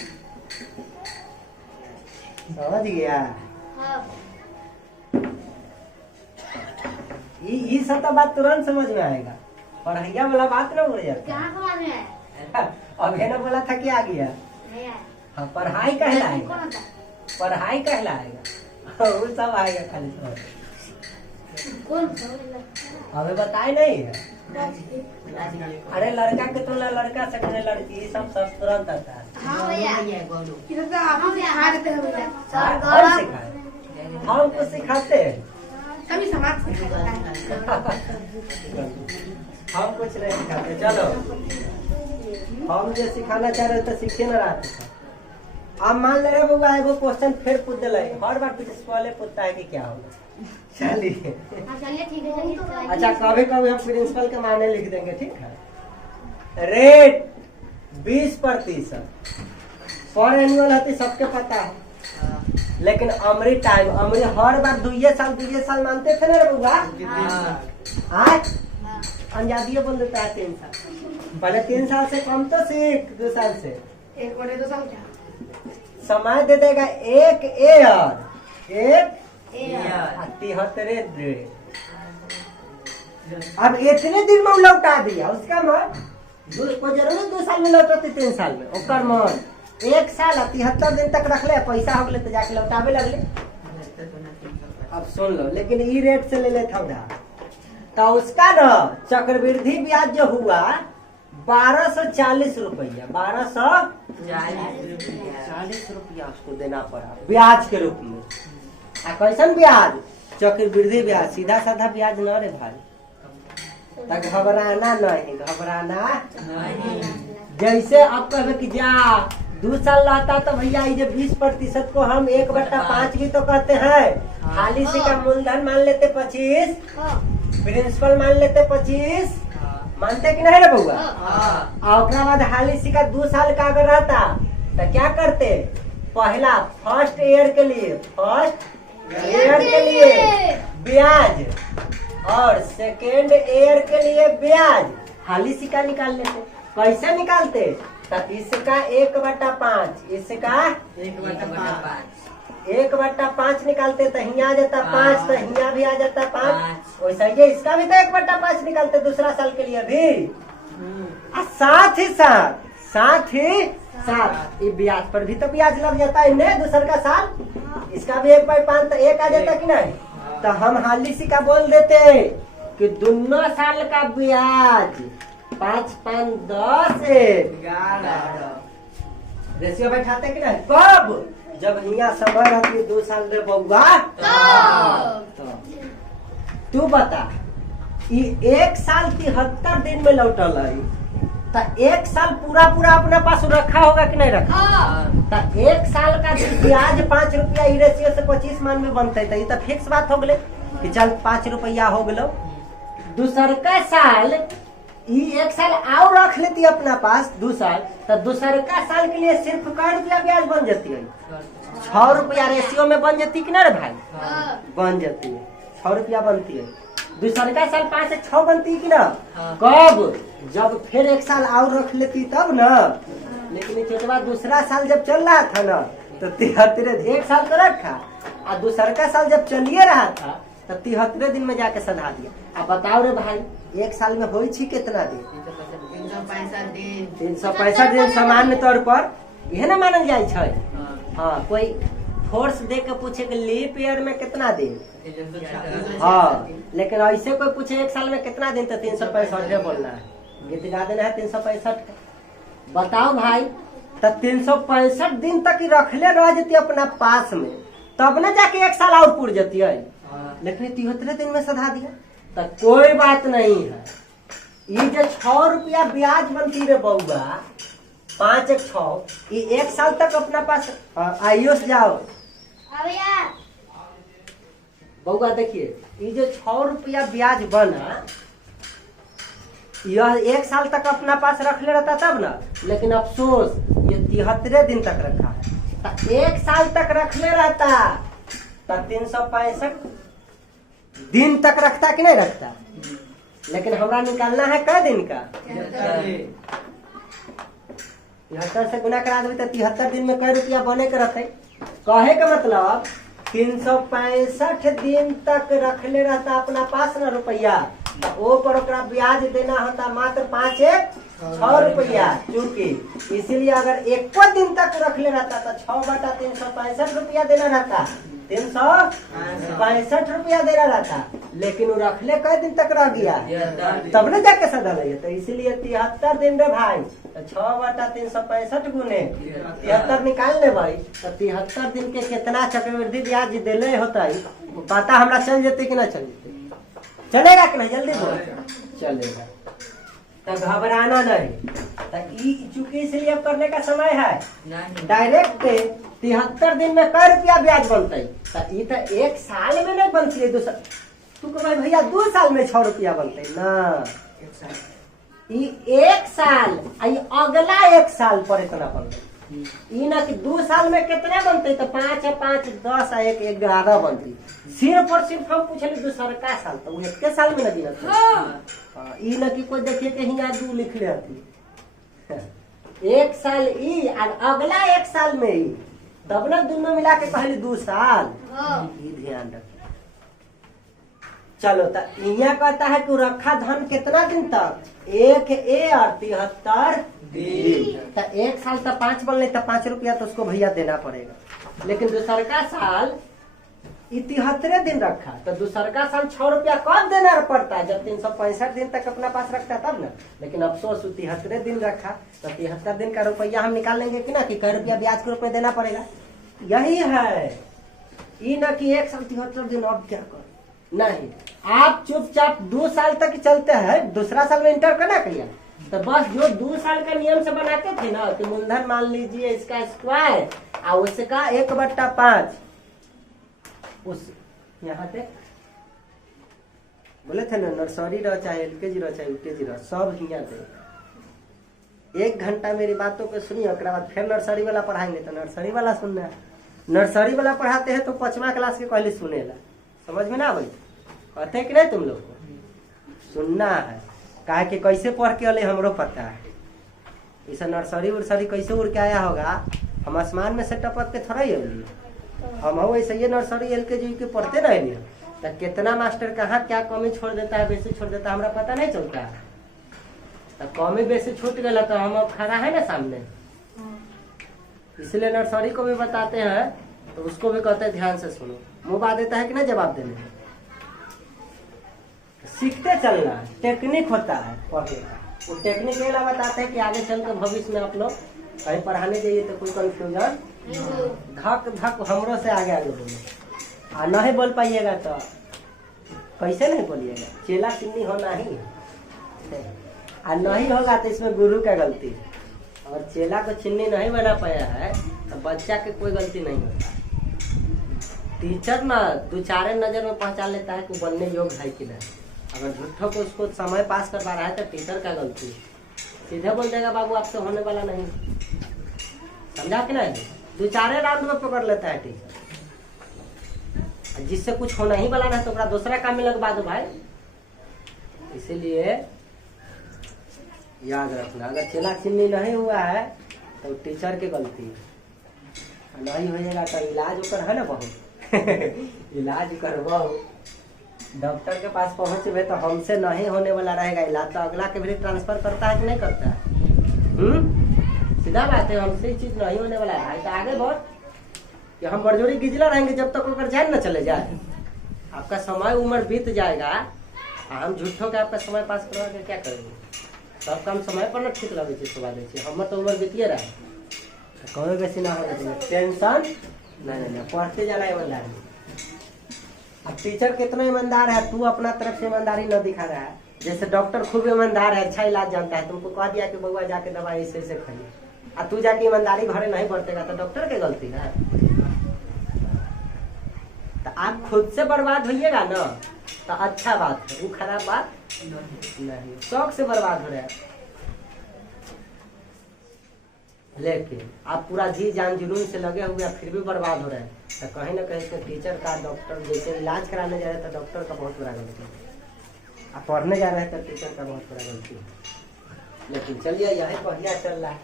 समझ गया? हाँ। ये सब तो बात तुरंत समझ में आएगा, पढ़ाइया वाला बात ना उड़ जाता। क्या समझ में आया? अब ये ना बोला था कि आ गया। नहीं आया। हाँ, पढ़ाई कहलाएगा, कौन था? पढ़ाई कहलाएगा, वो सब आएगा खाली समझ। कौन? हमें बताए नहीं है। अरे लड़का के तुलना लड़का से करे, लड़की सब तुरंत आता है। हाँ भैया। हम सिखा देते हैं भैया। सर और गौरव। सिखाए, हम तो सिखाते हैं। सभी समाज सिखाता है। हम कुछ नहीं सिखाते। चलो, हम जो सिखाना चाह रहे थे सीखे ना रहा था। अब मान ले रहे बउआ एगो क्वेश्चन फिर पूछ दिले, हर बार कुछ पहले पूछता है कि क्या होगा। चलिए, हाँ चलिए ठीक है, चलिए चलाइए। अच्छा कभी कभी हम प्रिंसिपल के माने लिख देंगे, ठीक है। रेट 20% पर एनुअल होती सबके पता है, लेकिन अमरी टाइम अमरी हर बार 2 साल मानते थे ना रे बउआ। आज अंजादिये बोल देता है 3 साल। पहले 3 साल से कम तो सीख, 2 साल से 1 बटे 2 साल क्या? समय दे देगा 1 एयर 1 73 दिन। अब इतने दिन में लौटा दिया, उसका मन कोई जरूरी 2 साल में लौटते 3 साल में, ओकर मन 1 साल 73 दिन तक रख ले, पैसा हो गए तो जाके लौटावे लगले। अब सुन लो, लेकिन ई रेट से ले ले था उधार, तो उसका न चक्रवृद्धि ब्याज जो हुआ 1240 रुपया, 1240 रुपया उसको देना पड़ा ब्याज के रूप में। कैसन ब्याज? चक्रवृद्धि ब्याज, सीधा साधा ब्याज न रे भाई। तक घबराना नहीं, घबराना जैसे आप कहे कि जा 2 साल रहता तो भैया ये 20% को हम 1/5 भी तो कहते हैं। खाली से का मूलधन मान लेते 25, प्रिंसिपल मान लेते 25, मानते कि नहीं रे बउआ? और उसके बाद हाली सी का 2 साल का अगर रहता तो क्या करते? पहला फर्स्ट ईयर के लिए ब्याज और सेकेंड ईयर के लिए ब्याज हाली सिक्का निकाल लेते। कैसे निकालते? तो इसका 1/5, इसका 1/5 निकालते तो यहाँ आ जाता 5, तो यहाँ भी आ जाता 5। वैसा ही इसका भी तो 1/5 निकालते दूसरा साल के लिए भी। साथ ही साथ ये ब्याज पर भी तो ब्याज लग जाता है इन्हें दूसर का साल, इसका भी 1/5 तो 1 आ जाता कि नहीं? तो हम हाली सी का बोल देते कि दोनों साल का ब्याज 5 5 10 रेशियो बैठाते कि नहीं? कब? जब यहाँ समय रहती 2 साल रे बउआ। तू बता, 1 साल 73 दिन में लौटल है, तो 1 साल पूरा अपना पास रखा होगा कि नहीं रखा? तो 1 साल का ब्याज 5 रुपया ई रेशियो से 25 मान में बनते, तो ये तो फिक्स बात हो गए कि चल 5 रुपया हो गलो। दूसर का साल ये 1 साल और रख लेती अपना पास 2 साल, तो दूसरे का साल के लिए सिर्फ कै रुपया ब्याज बन जाती है? 6 रुपया रेशियो में बन जाती कि ना रे भाई? बन जाती है, 6 रुपया बनती है। दूसरे का साल 5 से 6 बनती है कि ना? कब? जब फिर 1 साल और रख लेती तब ना। लेकिन चेतवा दूसरा साल जब चल रहा था ना, तो 73 1 साल तो रखा, और दूसरा का साल जब चलिए रहा था तो 73 दिन में जाके सधा दिया। अब बताओ रे भाई, 1 साल में हो कितना दिन? 365 दिन सामान्य तौर पर यह ना मानल जाए छै। हाँ, कोई फोर्स दे के पूछे कि लीप ईयर में कितना दिन? हाँ, लेकिन ऐसे कोई पूछे 1 साल में कितना दिन, तो 365 बोलना है, गीत गा देना है 365। बताओ भाई, तो 365 दिन तक रखले रह जाती अपना पास में, तब ना जाके 1 साल और पूर जाती है। लेकिन 73 दिन में सधा दिया तो कोई बात नहीं है। ये जो 6 रुपया ब्याज बनती रे बउआ, 5 एक 6, ये 1 साल तक अपना पास आइयो से जाओ बउआ। देखिए, ये जो 6 रुपया ब्याज बना, यह 1 साल तक अपना पास रख ले रहता तब ना। लेकिन अफसोस ये 73 दिन तक रखा है, तो 1 साल तक रख ले रहता तो 365 दिन तक रखता कि नहीं रखता? लेकिन हमरा निकालना है कै दिन का? 73 से गुना करा देते तो 73 दिन में कै रुपया बने के रहते? कहे का मतलब 365 दिन तक रखले रहता अपना पास ना रुपया, तो वो पर ओकरा ब्याज देना होता मात्र 5 एक 6 रुपया। चूंकि इसीलिए अगर 1 दिन तक रखले रहता तो 6/365 रुपया देना रहता, 365 रुपया देना रहता। लेकिन वो रखले कै दिन तक रह गया, तब न जाके सधा लगे। तो इसीलिए 73 दिन रे भाई, तो 6/365 गुने 73 निकाल ले भाई, तो 73 दिन के कितना चक्रवृद्धि ब्याज दिले होता है पता हमरा चल जेते कि ना चल जेते? चलेगा कि नहीं? जल्दी बोल। चलेगा, तो घबराना नहीं। तो चूंकि इसलिए अब करने का समय है डायरेक्ट 73 दिन में कै रुपया ब्याज बनता है? तो ये तो 1 साल में नहीं बनती है। दूसरा तू कह भैया 2 साल में 6 रुपया बनते ना, ये 1 साल अगला 1 साल पर इतना बनते। ये ना कि 2 साल में कितने बनते? तो 5 है 5 10 है 1 11 बनती। सिर्फ और सिर्फ हम पूछे दूसरा का साल, तो वो 1 साल में लगी ना। ये ना कि कोई देखिए कहीं यहाँ 2 लिख ले आती 1 साल ई और अगला 1 साल में ही, तब ना दोनों मिला के पहले 2 साल। ये ध्यान रख। चलो, तो यहाँ कहता है कि रखा धन कितना दिन तक? 1 और 73 दिन। तो 1 साल तो 5 बनले, तो 5 रुपया तो उसको भैया देना पड़ेगा। लेकिन दूसरा का साल 73 दिन रखा, तो दूसरा का साल 6 रुपया कब देना पड़ता है? जब 365 दिन तक अपना पास रखता तब ना। लेकिन अफसोस 73 दिन रखा, तो 73 दिन का रुपया हम निकाल लेंगे कि ना, कि कै रुपया ब्याज के रूप में देना पड़ेगा। यही है, ये ना कि 1 साल 73 दिन अब क्या कर नहीं। आप चुपचाप 2 साल तक चलते हैं, दूसरा साल में इंटर करना किया, तो बस जो 2 साल का नियम से बनाते थे ना, कि मूलधन मान लीजिए इसका स्क्वायर और उसका 1/5 उस यहाँ पे बोले थे ना, नर्सरी रह चाहे LKG रह चाहे UKG रह, सब यहाँ थे। 1 घंटा मेरी बातों को सुनिए, उसके बाद फिर नर्सरी वाला पढ़ाएंगे, तो नर्सरी वाला सुनना है। नर्सरी वाला पढ़ाते हैं तो 5वां क्लास के पहले सुनेला, समझ में ना भाई? कहते हैं कि नहीं तुम लोग को सुनना है, कहा कि कैसे पढ़ के अले हमरो पता है। इसे नर्सरी वर्सरी कैसे उड़ के आया होगा, हम आसमान में से टपक के थोड़ा ही अली, हम वैसे ये नर्सरी LKG के पढ़ते रहे। तो कितना मास्टर कहाँ क्या कमी छोड़ देता है, बेसी छोड़ देता है, हमरा पता नहीं चलता है। तो कमी बेसी छूट गया तो हम अब खड़ा है ना सामने, इसलिए नर्सरी को भी बताते हैं, तो उसको भी कहते हैं ध्यान से सुनो। मुँह बा देता है कि ना जवाब देने, सीखते चलना है, टेक्निक होता है पढ़ने का। वो टेक्निक ये बताते हैं कि आगे चल कर भविष्य में आप लोग कहीं पढ़ाने जाइए तो कोई कंफ्यूजन धक धक हमरो से आगे आगे बोले, और नहीं बोल पाइएगा तो कैसे नहीं बोलिएगा, चेला चिन्नी होना ही है। और नहीं होगा तो इसमें गुरु का गलती है। अगर चेला को चिन्नी नहीं बना पाया है तो बच्चा की कोई गलती नहीं होता। टीचर ना 2-4 नजर में पहचान लेता है कि बनने योग्य है कि नहीं। अगर झूठों को उसको समय पास करवा रहा है तो टीचर का गलती है। सीधे बोल देगा बाबू आपसे होने वाला नहीं, समझा कि नहीं? 2-4 राउंड में पकड़ लेता है टीचर। जिससे कुछ होना ही वाला ना तो दूसरा काम में लगवा दो भाई। इसीलिए याद रखना, अगर चेला चिन्नी नहीं हुआ है तो टीचर की गलती है, नहीं होएगा तो इलाज कर है ना बहुत इलाज करवाओ, डॉक्टर के पास पहुंचे तो हमसे नहीं होने वाला रहेगा इलाज तो अगला के भी ट्रांसफर करता है कि नहीं करता है? सीधा बात है, हमसे चीज नहीं होने वाला है भाई। तो आगे बहुत कि हम बड़जोड़ी गिजला रहेंगे जब तक ओकर जान न चले जाए। आपका समय उम्र बीत जाएगा, हम झूठों के आपका समय पास करवा के क्या करेंगे? सब काम समय पर न ठीक लगे सुबह दे, हम तो उम्र बीतिए रहा कहो बेसी ना होने टेंशन नहीं पढ़ते जाना ईमानदार। अब टीचर कितना ईमानदार है, तू अपना तरफ से ईमानदारी न दिखा रहा है। जैसे डॉक्टर खूब ईमानदार है, अच्छा इलाज जानता है, तुमको कह दिया कि बउआ जाके दवाई ऐसे खाइए, और तू जाके ईमानदारी घरे नहीं बरतेगा तो डॉक्टर की गलती है। तो आप खुद से बर्बाद होइएगा ना तो अच्छा बात है, वो खराब बात नहीं। शौक से बर्बाद हो रहा है, लेकिन आप पूरा जी जान जुनून से लगे हुए फिर भी बर्बाद हो रहे हैं तो कहीं ना कहीं इसमें टीचर का, डॉक्टर जैसे इलाज कराने जा रहे हैं तो डॉक्टर का बहुत बड़ा गलती है, आप पढ़ने जा रहे हैं तो टीचर का बहुत बड़ा गलती है। लेकिन चलिए यही बढ़िया चल रहा है।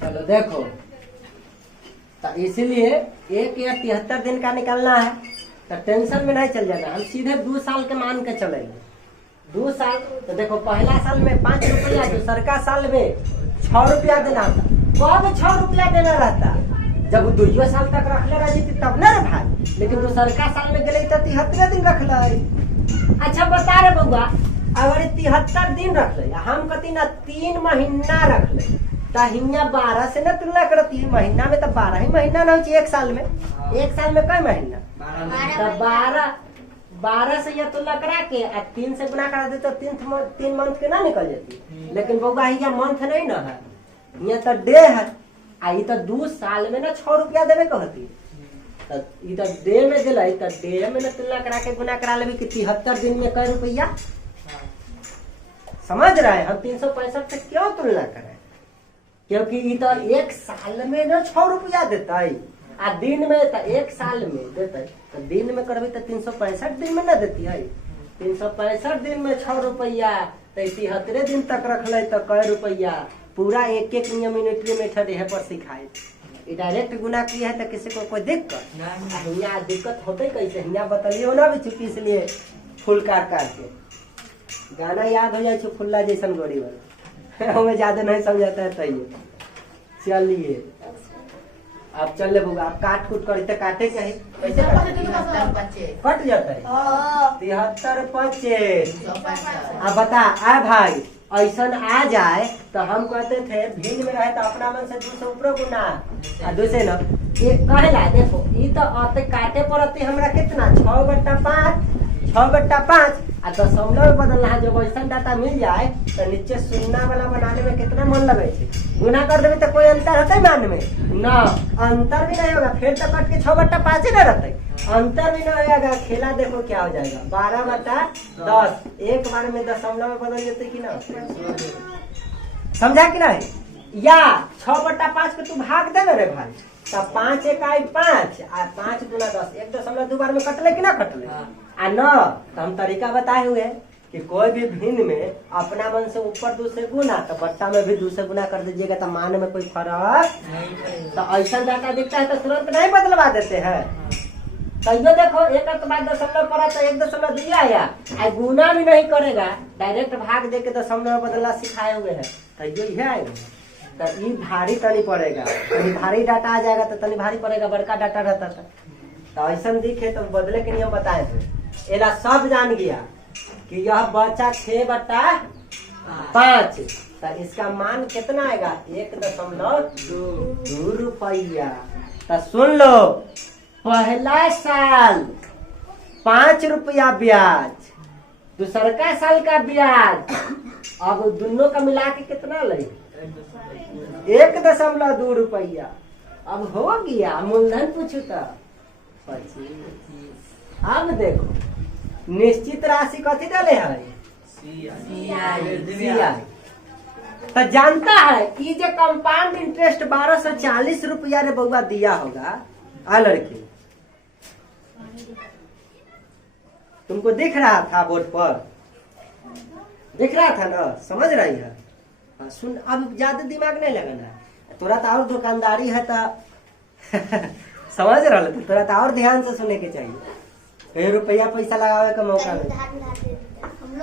चलो देखो, तो इसीलिए 1 या 73 दिन का निकालना है तो टेंशन में नहीं चल जाना। हम सीधे 2 साल के मान के चलेंगे। 2 साल तो देखो, पहला साल में 5 रुपया, दूसरा साल में 6 रुपया देना था। कब 6 रुपया देना रहता? जब 2 साल तक रख ले रही थी तब न रे भाई, लेकिन दूसरा साल में गए तो 73 दिन रख ले। अच्छा बता रहे बउआ, अगर 73 दिन रख ले, हम कहती ना 3 महीना रख ले तो हिंगा 12 से न तुलना करती है। महीना में तो 12 ही महीना ना हो, एक साल में कई महीना? तो 12 से यह तुलना करा के 3 से गुना करा दे तो 3 मंथ के ना निकल जाती। लेकिन बउआ ये मंथ नहीं ना है, ये तो डे है। आई तो 2 साल में ना 6 रुपया देवे कहती, तो डे में दिलाई तो डे में ना तुलना करा के गुना करा ले कि 73 दिन में कई रुपया। समझ रहे हैं? हम 365 से क्यों तुलना करें? क्योंकि ये तो 1 साल में ना 6 रुपया देता है, आ दिन में तो 1 साल में देता है। तो दिन में करबी तो 365 दिन में ना देती है। 365 दिन में 6 रुपया, तो 73 दिन तक रख ले तो कई रुपया? पूरा एक नियम यूनिटरी मेथड है पर सिखाए। ये डायरेक्ट गुना किया है तो किसी को कोई दिक्कत यहाँ दिक्कत होते कैसे? यहाँ बतलिए ना भी चुकी, इसलिए फुल काट के गाना याद हो जाए फुल्ला जैसन गोरी वाला हमें ज्यादा नहीं समझाता है। तो चलिए आप चल ले बउआ, आप काट कूट कर काटे के कैसे कट जाता है? 73-25। अब बता आ भाई, ऐसा आ जाए तो हम कहते थे भीड़ में रहे तो अपना मन से 200 ऊपर गुना और 2 से न ये कहेला। देखो ये तो आते काटे पड़ती हमरा कितना 6/5 आ दशमलव बदलना है। जब ऐसा डाटा मिल जाए तो नीचे शून्य वाला बनाने में कितना मन लगे, गुना कर देवे तो कोई अंतर होता है मान में? ना, अंतर भी नहीं होगा। फिर तो कट के 6/5 ही ना रहते, अंतर भी नहीं होगा। खेला देखो क्या हो जाएगा, 12/10। एक बार में दशमलव बदल जाते कि ना? समझा कि नहीं? या 6/5 को तू भाग देवे रे भाई, तब 5 इकाई 5 और 5 गुना 10, 1.2 बार में कटले कि ना कटले? आ न तो हम तरीका बताए हुए कि कोई भी भिन्न में अपना मन से ऊपर 2 से गुना तो बट्टा में भी 2 से गुना कर दीजिएगा तो मान में कोई फर्क नहीं। तो ऐसा डाटा दिखता है तो तुरंत नहीं बदलवा देते हैं। तो ये देखो 1 के बाद दशमलव पड़ा तो 1.2 आया, गुना भी नहीं करेगा, डायरेक्ट भाग दे के दशमलव बदलना सिखाए हुए हैं। तो ये आएगा तो ये भारी तनी पड़ेगा, तनी भारी डाटा आ जाएगा तो तनी भारी पड़ेगा, बड़का डाटा रहता था। तो ऐसा दिखे तो बदले के नियम बताए थे, एला सब जान गया कि यह बच्चा 6/5, तो इसका मान कितना आएगा? 1.2 रुपया। तो सुन लो, पहला साल 5 रुपया ब्याज, दूसरा साल का ब्याज, अब दोनों का मिला के कितना ले? 1.2 रुपया। अब हो गया, मूलधन पूछू तो 25। अब देखो निश्चित राशि कथी डाले है CI। तो जानता है कि जो कंपाउंड इंटरेस्ट 1240 रुपया रे बउआ दिया होगा आ लड़की, तुमको दिख रहा था बोर्ड पर, दिख रहा था ना, समझ रही है? हाँ, सुन, अब ज्यादा दिमाग नहीं लगाना, तोरा तो और दुकानदारी है तो समझ रहा तो तोरा तो और ध्यान से सुने के चाहिए, कहीं रुपया पैसा लगावे का मौका नहीं।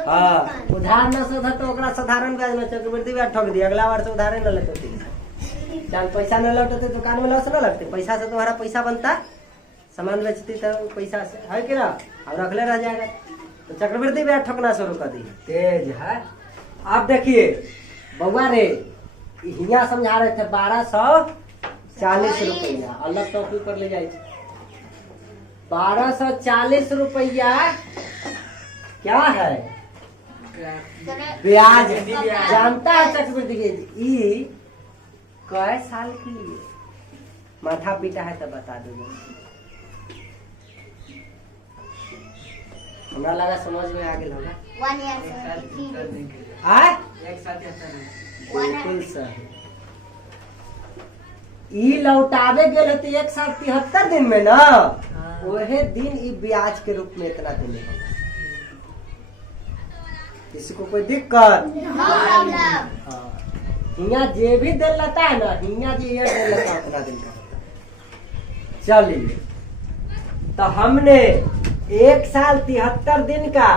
हाँ, उधार न शोधा तो ओकरा साधारण ब्याज में चक्रवृद्धि ब्याज ठोक दी, अगला बार से उधारे न लेते, चल पैसा न लौटते दुकान में लॉस न लगते, पैसा से तुम्हारा पैसा बनता, सामान बेचती तो पैसा से है कि ना, और रखले रह जाएगा, तो चक्रवृद्धि ब्याज ठोकना शुरू कर दी, तेज है। अब देखिए बउआ रे हिया समझा रहे थे 1240 रुपया, अलग टॉपिक पर ले जाए 1240 रुपया क्या है ब्याज, जानता है चक्रवृद्धि ब्याज कै साल के लिए, माथा पीटा है तो बता दो, हमरा लगा समझ में आ गया होगा। 1 year आय एक साथ बिल्कुल सही। ई लौटावे गेल तो 1 साल 73 दिन में ना, वही दिन ई ब्याज के रूप में इतना देने होगा। किसी को कोई दिक्कत? हाँ, हिया जे भी दिन लेता है ना, हिया जे ये दिन लेता है उतना दिन का। चलिए तो हमने 1 साल 73 दिन का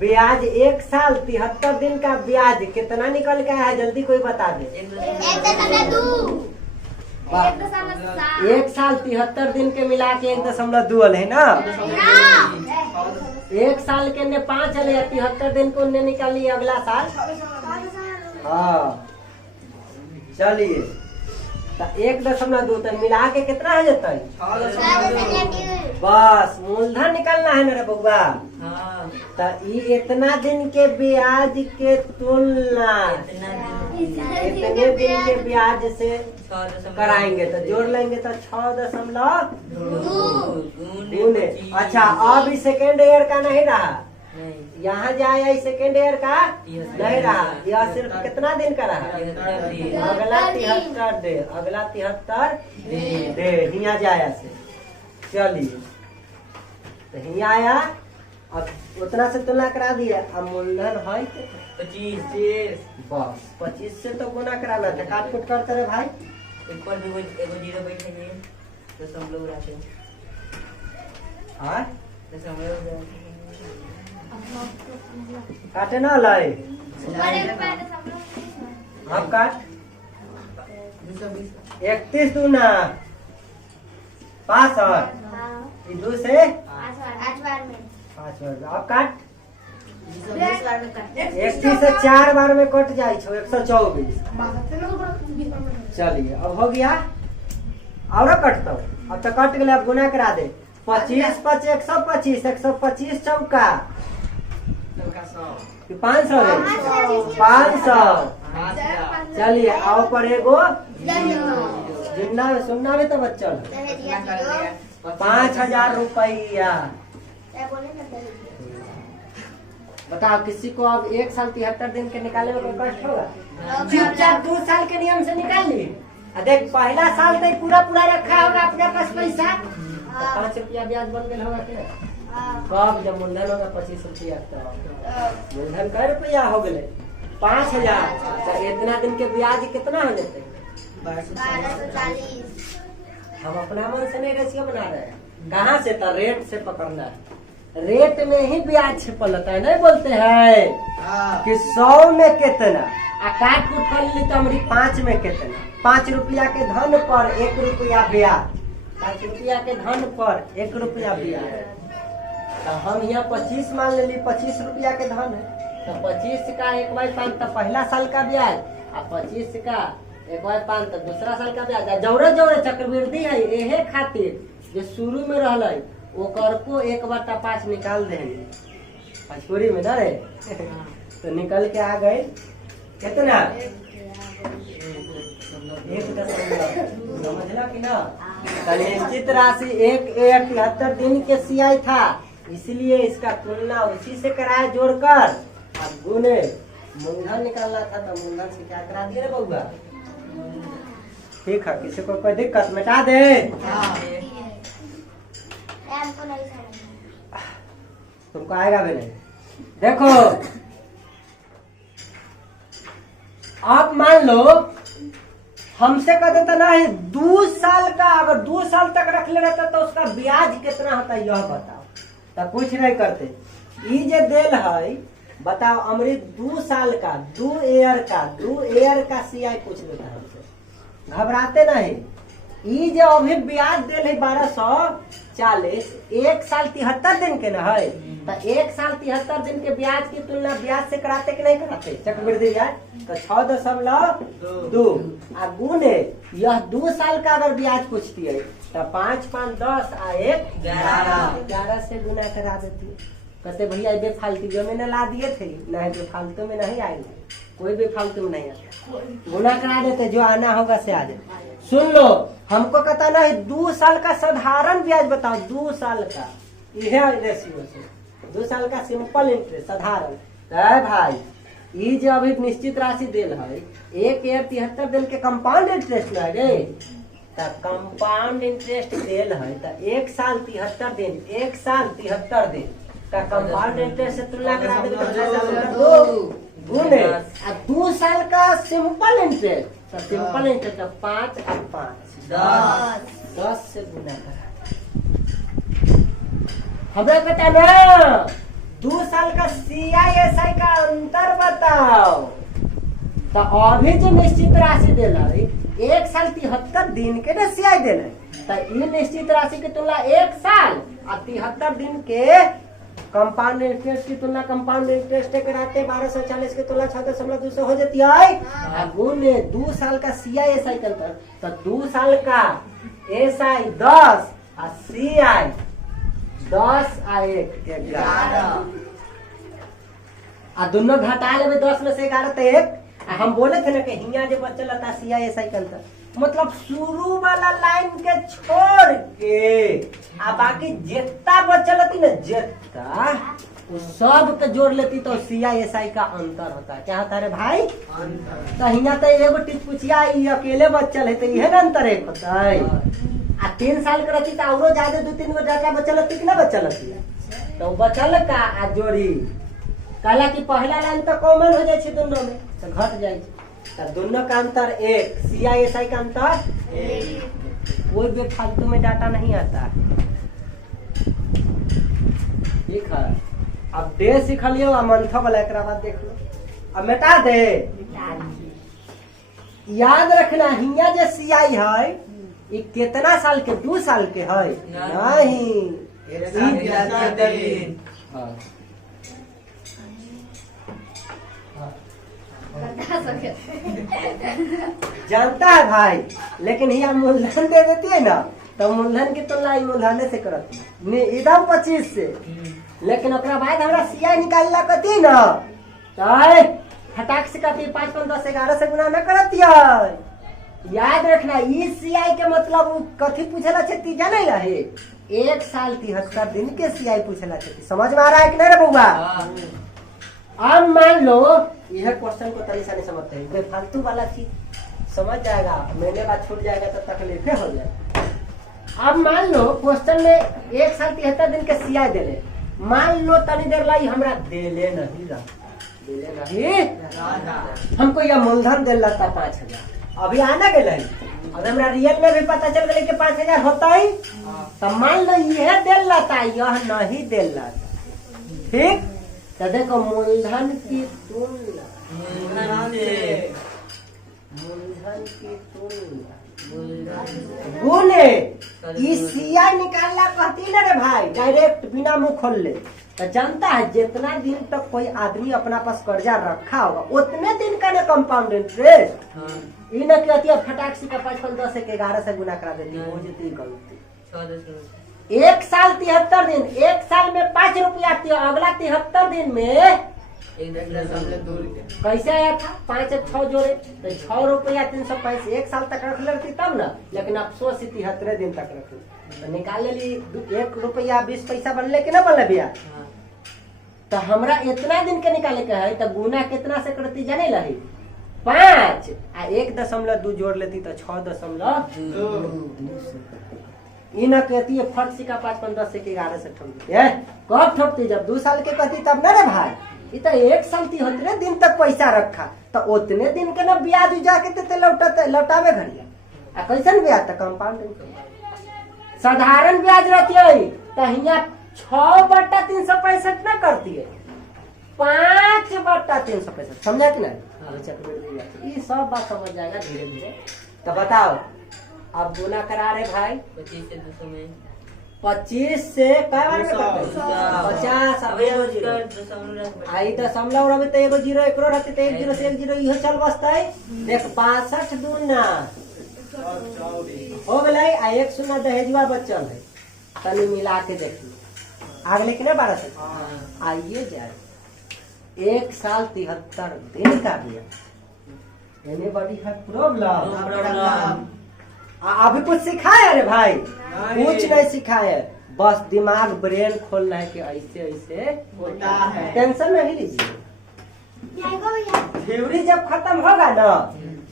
ब्याज, 1 साल 73 दिन का ब्याज कितना निकल के आया है, जल्दी कोई बता दे। 1 साल 73 दिन के मिला के 1.2 है ना, 1 साल के ने 5 है, 73 दिन को ने निकाली अगला साल। हाँ चलिए तो 1.2 तो मिला के कितना हो जाता है, बस मूलधन निकलना है मेरा बउआ। तो ये इतना दिन के ब्याज के तुलना इतने दिन के ब्याज से कराएंगे तो जोड़ लेंगे तो 6.2। अच्छा अब इस सेकेंड ईयर का नहीं रहा, यहाँ जाए सेकेंड ईयर का नहीं रहा, यह सिर्फ कितना दिन का रहा, अगला 73 डे, अगला 73 डे हिया जाया से। चलिए तो हिया आया, अब उतना से तुलना करा दिया, अब मूलधन है 25 बस 25 से तो गुना कराना था, काट कुट करते रहे भाई, ऊपर भी एगो जीरो बैठेंगे तो हम लोग रहते हैं। हाँ जैसे हम लोग काटे ना लाए, अब काट 31 दूना 65, 2 से 5 बार, अब काट 31 से 4 बार में कट जाए 124। चलिए अब हो गया, और कटता हूँ, अब तो कट गए, अब गुना करा दे, 25 5 125, 125 चौका 500 500। चलिए आओ पर एगो जितना सुनना भी तो बच्चा 5000 रुपया। बताओ किसी को अब 1 साल 73 दिन के निकाले में कोई कष्ट होगा? चुपचाप 2 साल के नियम से निकाल ली। देख पहला साल तो पूरा रखा होगा अपने पास पैसा, तो 5 रुपया ब्याज बन गया होगा क्या? कब जब मूलधन होगा 25 रुपया, तो मूलधन कै रुपया हो गए 5000, तो इतना दिन के ब्याज कितना हो जाते? 1240। हम अपना मन से नहीं रेशियो बना रहे हैं, कहाँ से? तो रेट से पकड़ना है, रेट में ही ब्याज छिपलता है, नहीं बोलते हैं कि 100 में कितना, काट कूट कर ली तो हमारी 5 में कितना, 5 रुपया के धन पर 1 रुपया ब्याज, 5 रुपया के धन पर 1 रुपया ब्याज। तो हम यहाँ 25 मान ले ली, 25 रुपया के धन है, तो 25 का 1/5 तो पहला साल का ब्याज, और 25 का 1/5 तो दूसरा साल का ब्याज। जोड़े चक्रवृद्धि है यही खातिर जो शुरू में रहल वो कर को 1/5 निकाल देंगे भोजपुरी में ना रे तो निकल के आ गए कितना समझला कि ना? तो निश्चित राशि 1/73 दिन के सियाई था, इसलिए इसका तुलना उसी से कराया जोड़कर। अब गुने मूलधन निकालना था तो मूलधन से क्या करा दिए रे बउआ? ठीक है, किसी को कोई दिक्कत मिटा दे। तुमको आएगा भी नहीं। देखो आप मान लो हमसे कह देता ना है 2 साल का, अगर 2 साल तक रख ले रहता तो उसका ब्याज कितना होता यह बताओ। तो कुछ नहीं करते, ई जे देल है बताओ अमृत 2 साल का 2 ईयर का सीआई पूछ लेता है हमसे, घबराते नहीं। ई जो अभी ब्याज देल है 1240, 1 साल 73 दिन के ना है, तो 1 साल 73 दिन के ब्याज की तुलना ब्याज से कराते कि नहीं कराते? चक्रवृद्धि ब्याज तो 6.2 गुने यह 2 साल का अगर ब्याज पूछती है तो 5 5 10 आ 1 11 से गुना करा देती है। कहते भैया बेफालतू में न ला दिए थे, नहीं बेफालतू में नहीं आएंगे, कोई बेफालतू में नहीं आता, गुना करा देते, जो आना होगा से आ जाए। सुन लो, हमको कहता ना 2 साल का साधारण ब्याज बताओ, 2 साल का, यह रेशियो से 2 साल का सिंपल इंटरेस्ट साधारण है भाई। ये जो अभी निश्चित राशि देल है 1/73 दिन के कंपाउंड इंटरेस्ट लगे, तो कंपाउंड इंटरेस्ट देल है तो 1 साल 73 दिन, 1 साल 73 दिन का कंपाउंड इंटरेस्ट से तुलना करा देंगे गुने 2 साल का सिंपल इंटरेस्ट, तो सिंपल इंटरेस्ट 5 और 5 10 से गुना करा। हमें पता ना 2 साल का CISI का अंतर बताओ। तो अभी जो निश्चित राशि देला 1 साल 73 दिन के ना CI देना, तो ये निश्चित राशि की तुलना 1 साल और 73 दिन के कंपाउंड इंटरेस्ट की तुलना कंपाउंड इंटरेस्ट कराते 1240 की तुलना 6.2 हो जाती है। गुने 2 साल का CISI का अंतर, तो 2 साल का SI 10 और CI 10 आ 1 11 आ दोनों घटा ले 10 में से 11 तो 1। हम बोले थे ना कि हिया जो बचल था CISI का अंतर, मतलब शुरू वाला लाइन के छोड़ के आ बाकी जितना बचल थी ना जितना उस सब के जोड़ लेती तो CISI का अंतर होता है। क्या होता है रे भाई? तो हिया तो एगो टिचपुचिया अकेले बचल है तो यह ना अंतर एक होता है। आ 3 साल के रहती तो और ज्यादा 2-3 गो डाटा बचल थी कि ना बचल थी, तो बचल का आ जोड़ी कहला कि पहला लाइन तो कॉमन हो जाए दोनों में तो घट जाए, तो दोनों का अंतर 1, CISI का अंतर 1। कोई भी फालतू में डाटा नहीं आता। ठीक है, अब डे सीख लियो और मंथ वाला एक बाद देख लो, अब मिटा दे। याद रखना हिया जो CI है ये कितना साल के? 2 साल के है नहीं, जानता है भाई, लेकिन यहाँ मूलधन दे देती है ना तो मूलधन की तुलना मूलधन से करती है एकदम 25 से, लेकिन ओकरा बाद हमरा CI निकालना कती ना तो फटाक से कहती 5 5 10 11 से गुना न करती है। याद रखना ई CI के मतलब कथी पूछला छती जाने रहे 1 साल 73 दिन के CI पूछला छती। समझ में आ रहा है कि नहीं रे बउआ? अब मान लो यह क्वेश्चन को तरीका नहीं समझते हैं, बेफालतू वाला चीज समझ जाएगा, महीने बाद छूट जाएगा तो तकलीफे हो जाए। अब मान लो क्वेश्चन में 1 साल 73 दिन के CI देले, मान लो तनी देर लाई हमरा देले नहीं हमको यह मूलधन दे था 5000, अभी आना गए अब हमरा रियल में भी पता चल गया कि 5000 होता ही, तो मान लो यह दे था यह नहीं दे था। ठीक, तो देखो मूलधन की तुलना गुने CI निकालना कहती ना रे भाई डायरेक्ट बिना मुंह खोल ले, तो जानता है जितना दिन तक कोई आदमी अपना पास कर्जा रखा होगा उतने दिन का ना कंपाउंड इंटरेस्ट। ये ना कहती है फटाक से का 5 5 10 से 11 से गुना करा देती है, वो जितनी गलती। 1 साल 73 दिन, 1 साल में 5 रुपया, अगला 73 दिन में एक 10.2 रुपया। कैसे आया था? 5 और 6 जोड़े तो 6 रुपया 335 एक साल तक रख लेती तब ना, लेकिन अफसोस 73 दिन तक रखी तो निकाले ली 1 रुपया 20 पैसा बनले कि ना बनले भैया? हाँ। तो हमरा इतना दिन के निकाले के है तो गुना कितना से करती जाने लगी 5 आ 1.2 जोड़ लेती तो 6.2 ई न कहती है फट सिक्का 5 5 10 से 11 से ठोक देती है। कब ठोकती? जब 2 साल के कहती तब ना रे भाई। ई तो 1 साल 73 दिन तक पैसा रखा तो उतने दिन के ना ब्याज जाके देते लौटावे घड़िया आ कैसन ब्याज? तो कंपाउंडिंग साधारण ब्याज रहती है तो हियाँ 6/365 ना करती है 5/365 समझा कि नहीं? ये सब बात समझ जाएगा धीरे धीरे। तो बताओ अब गुना करा रहे भाई 25 से 200 में 25 से क्या बार में करते हैं? 50 अब एगो जीरो आई दशमलव रहे तो एगो जीरो एकरो रहते तो 1 0 से 1 0 इहो चल बसता है। देख 65 दूना हो गए आ 1 0 दहेजवा बचल है तनी मिला के देखिए आगे लेकिन 12 से आइए जाए 1 साल 73 दिन का दिया एनीबॉडी है प्रॉब्लम? अभी कुछ सिखाया रे भाई? कुछ नहीं सिखाया, बस दिमाग ब्रेन खोलना है कि ऐसे ऐसे होता है। टेंशन नहीं लीजिए, थ्योरी जब खत्म होगा ना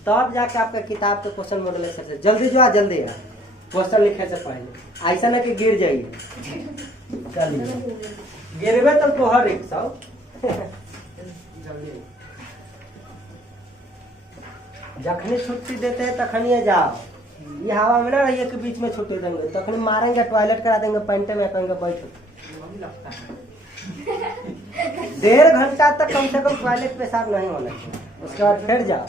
तब जाके आपका किताब के क्वेश्चन मॉडल से जल्दी जो जल्दी है क्वेश्चन लिखे से पहले ऐसा ना कि गिर जाइए। चलिए गिरबे तो तोहर रिक्शा जखनी छुट्टी देते हैं तखनी जाओ, ये हवा में ना रहिए के बीच में छुट्टी देंगे तखनी मारेंगे टॉयलेट करा देंगे पैंटे में कहेंगे बैठो 1.5 घंटा तक कम से कम टॉयलेट पेशाब नहीं होना चाहिए, उसके बाद फिर जाओ।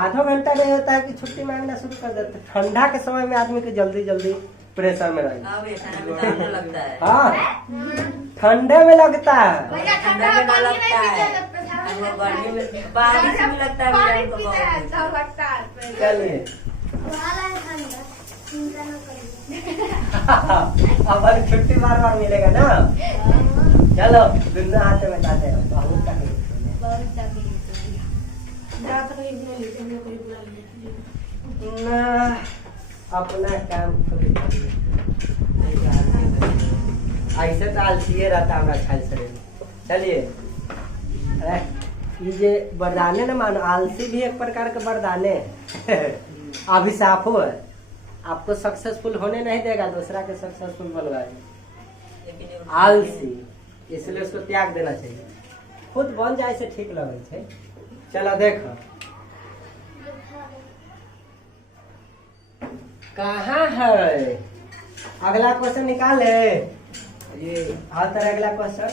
आधा घंटा नहीं होता है कि छुट्टी मांगना शुरू कर देते। ठंडा के समय में आदमी के जल्दी जल्दी प्रेशर में लगता है। हाँ ठंडे में लगता है, भैया ठंडा में पानी नहीं पीते बारिश में लगता है पानी पीते हैं सब लगता है। चलिए अब छुट्टी बार मिलेगा ना। चलो दुनिया हाथ में जाते हैं बहुत तकलीफ जहाँ तक ये बुला लेते हैं कोई बुला लेते ना अपना काम ऐसे तो आलसीए रहता हमारा ख्याल शरीर। चलिए ये जे वरदाने न मानो, आलसी भी एक प्रकार के वरदाने अभिशाप है, आपको सक्सेसफुल होने नहीं देगा, दूसरा के सक्सेसफुल बनवाएगा। आलसी इसलिए उसको त्याग देना चाहिए, खुद बन जाए से ठीक लगे। चलो देखो कहाँ है अगला क्वेश्चन निकाले। ये हर तरह अगला क्वेश्चन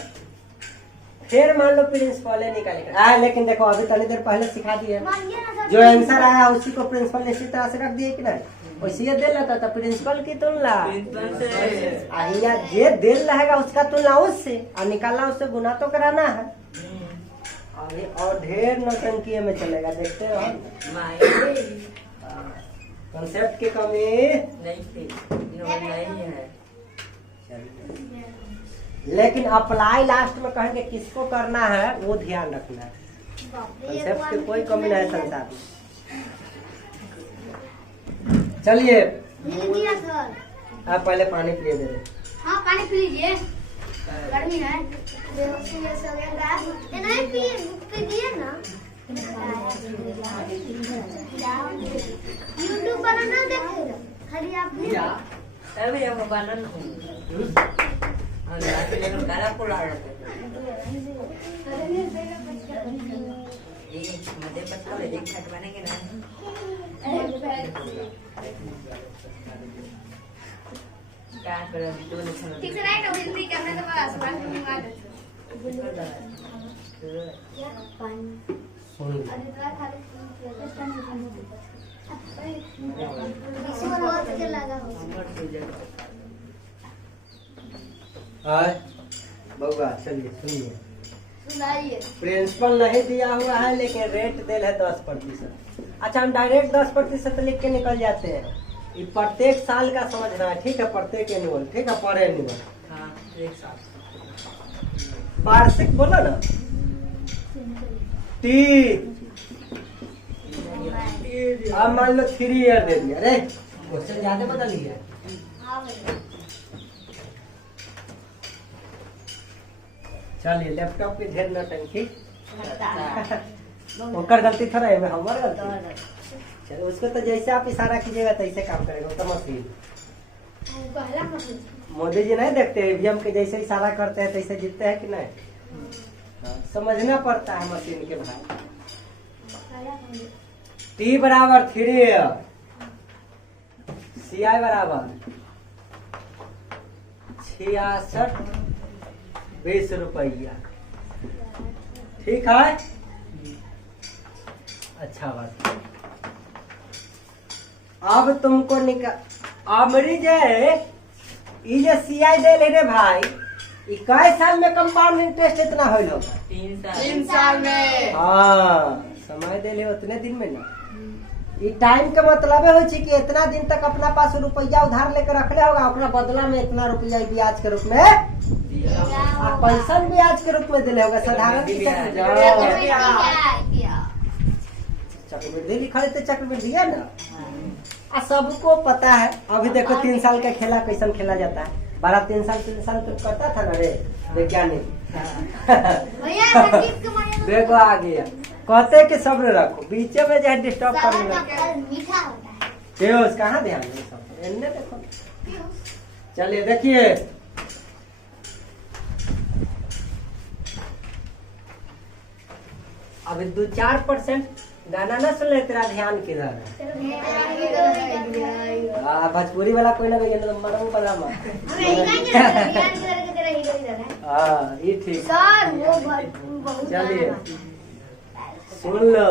फिर मान लो प्रिंसिपल निकाले लेकिन देखो अभी थोड़ी देर पहले सिखा दिए, जो आंसर आया उसी को प्रिंसिपल ने इसी तरह से रख दिए कि नहीं, वैसे ये दे लेता था प्रिंसिपल की तुलना या जे दिल रहेगा उसका तुलना उससे और निकालना उससे गुना तो कराना है। अभी और ढेर नौटंकी में चलेगा, देखते रहो। कंसेप्ट की कमी नहीं है, लेकिन अप्लाई लास्ट में कहेंगे किसको करना है वो ध्यान रखना है। कंसेप्ट की कोई कमी नहीं है संसार में। चलिए आप पहले पानी पिए दे रहे। हाँ पानी पी लीजिए, गर्मी है। नहीं पीजिए ना, यूट्यूब पर ना देखेगा खाली आप भी अभी हम बनन लेकिन काला पुला मजे पता है एक खट बनेंगे ना काट कर दो निशान ठीक से राइट हो हिंदी करने तो बस बात मंगा दे सुन अरे तो खाली स्टैंड इसको बहुत के लगा हो बउआ। चलिए सुनिए, सुनाइए। प्रिंसिपल नहीं दिया हुआ है लेकिन रेट दिल है 10%। अच्छा हम डायरेक्ट 10% लिख के निकल जाते हैं। ये प्रत्येक साल का समझना है, ठीक है, प्रत्येक एनुअल, ठीक है, पर एनुअल। हाँ एक साथ वार्षिक बोला ना, टी। अब मान लो 3 ईयर दे दिया। अरे क्वेश्चन ज्यादा बदल गया। चलिए लैपटॉप पे ढेर नौटंकी। ओकर गलती थोड़ा है, हमार गलती। चलो उसको तो जैसे आप इशारा कीजिएगा तैसे काम करेगा, वो तो मशीन। मोदी जी नहीं देखते ईवीएम के जैसे इशारा करते हैं तैसे जीतते हैं कि नहीं? हाँ, समझना पड़ता है मशीन के भाई। टी बराबर 3 ईयर, CI बराबर 66 रुपया। ठीक है, अच्छा बात। अब तुमको अमरी जे ये CI दे ले रे भाई, इक्कीस साल में कंपाउंड इंटरेस्ट इतना होल होगा? 3 साल में। हाँ, समय दे ले उतने दिन में ना। ये टाइम के मतलब हो कि इतना दिन तक अपना पास रुपया उधार लेकर रखले होगा, अपना बदला में इतना रुपया ब्याज के रूप में, पैसा ब्याज के रूप में दिले होगा। साधारण चक्रवृद्धि लिखा देते, चक्रवृद्धि है ना। सबको पता है। अभी देखो 3 साल का खेला कैसन खेला जाता है। 3 साल तो करता था ना रे वैज्ञानिक। देखो आ गया, कहते कि सब्र रखो, बीचे में जो डिस्टर्ब करने लगे। कहाँ ध्यान देखो। चलिए देखिए, अभी 2-4% गाना ना सुन ले, तेरा ध्यान किधर है? भोजपुरी वाला कोई ना कोई मरंग वाला हाँ ये ठीक। चलिए सुन लो,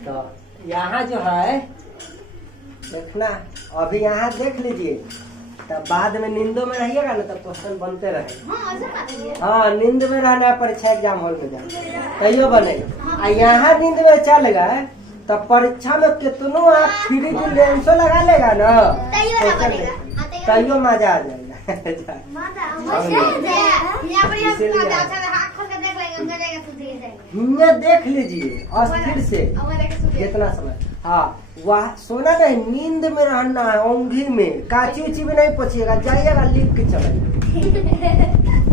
तो यहाँ जो है देखना, अभी यहाँ देख लीजिए, तब बाद में नींदों में रहिएगा ना, तब क्वेश्चन बनते रहे। हाँ, नींद में रहना है, परीक्षा एग्जाम हॉल में जाए तैयो बनेगा। यहाँ नींद में चल गए तब परीक्षा में कितनों आप फ्री जो लेंसो लगा लेगा ना, तैयो मजा आ जाएगा। देख लीजिए अस्थिर से जितना समय। हाँ, वह सोना नहीं, नींद में रहना है, ओंघी में काची उची भी नहीं पचिएगा, जाइएगा लिख के चलेगा।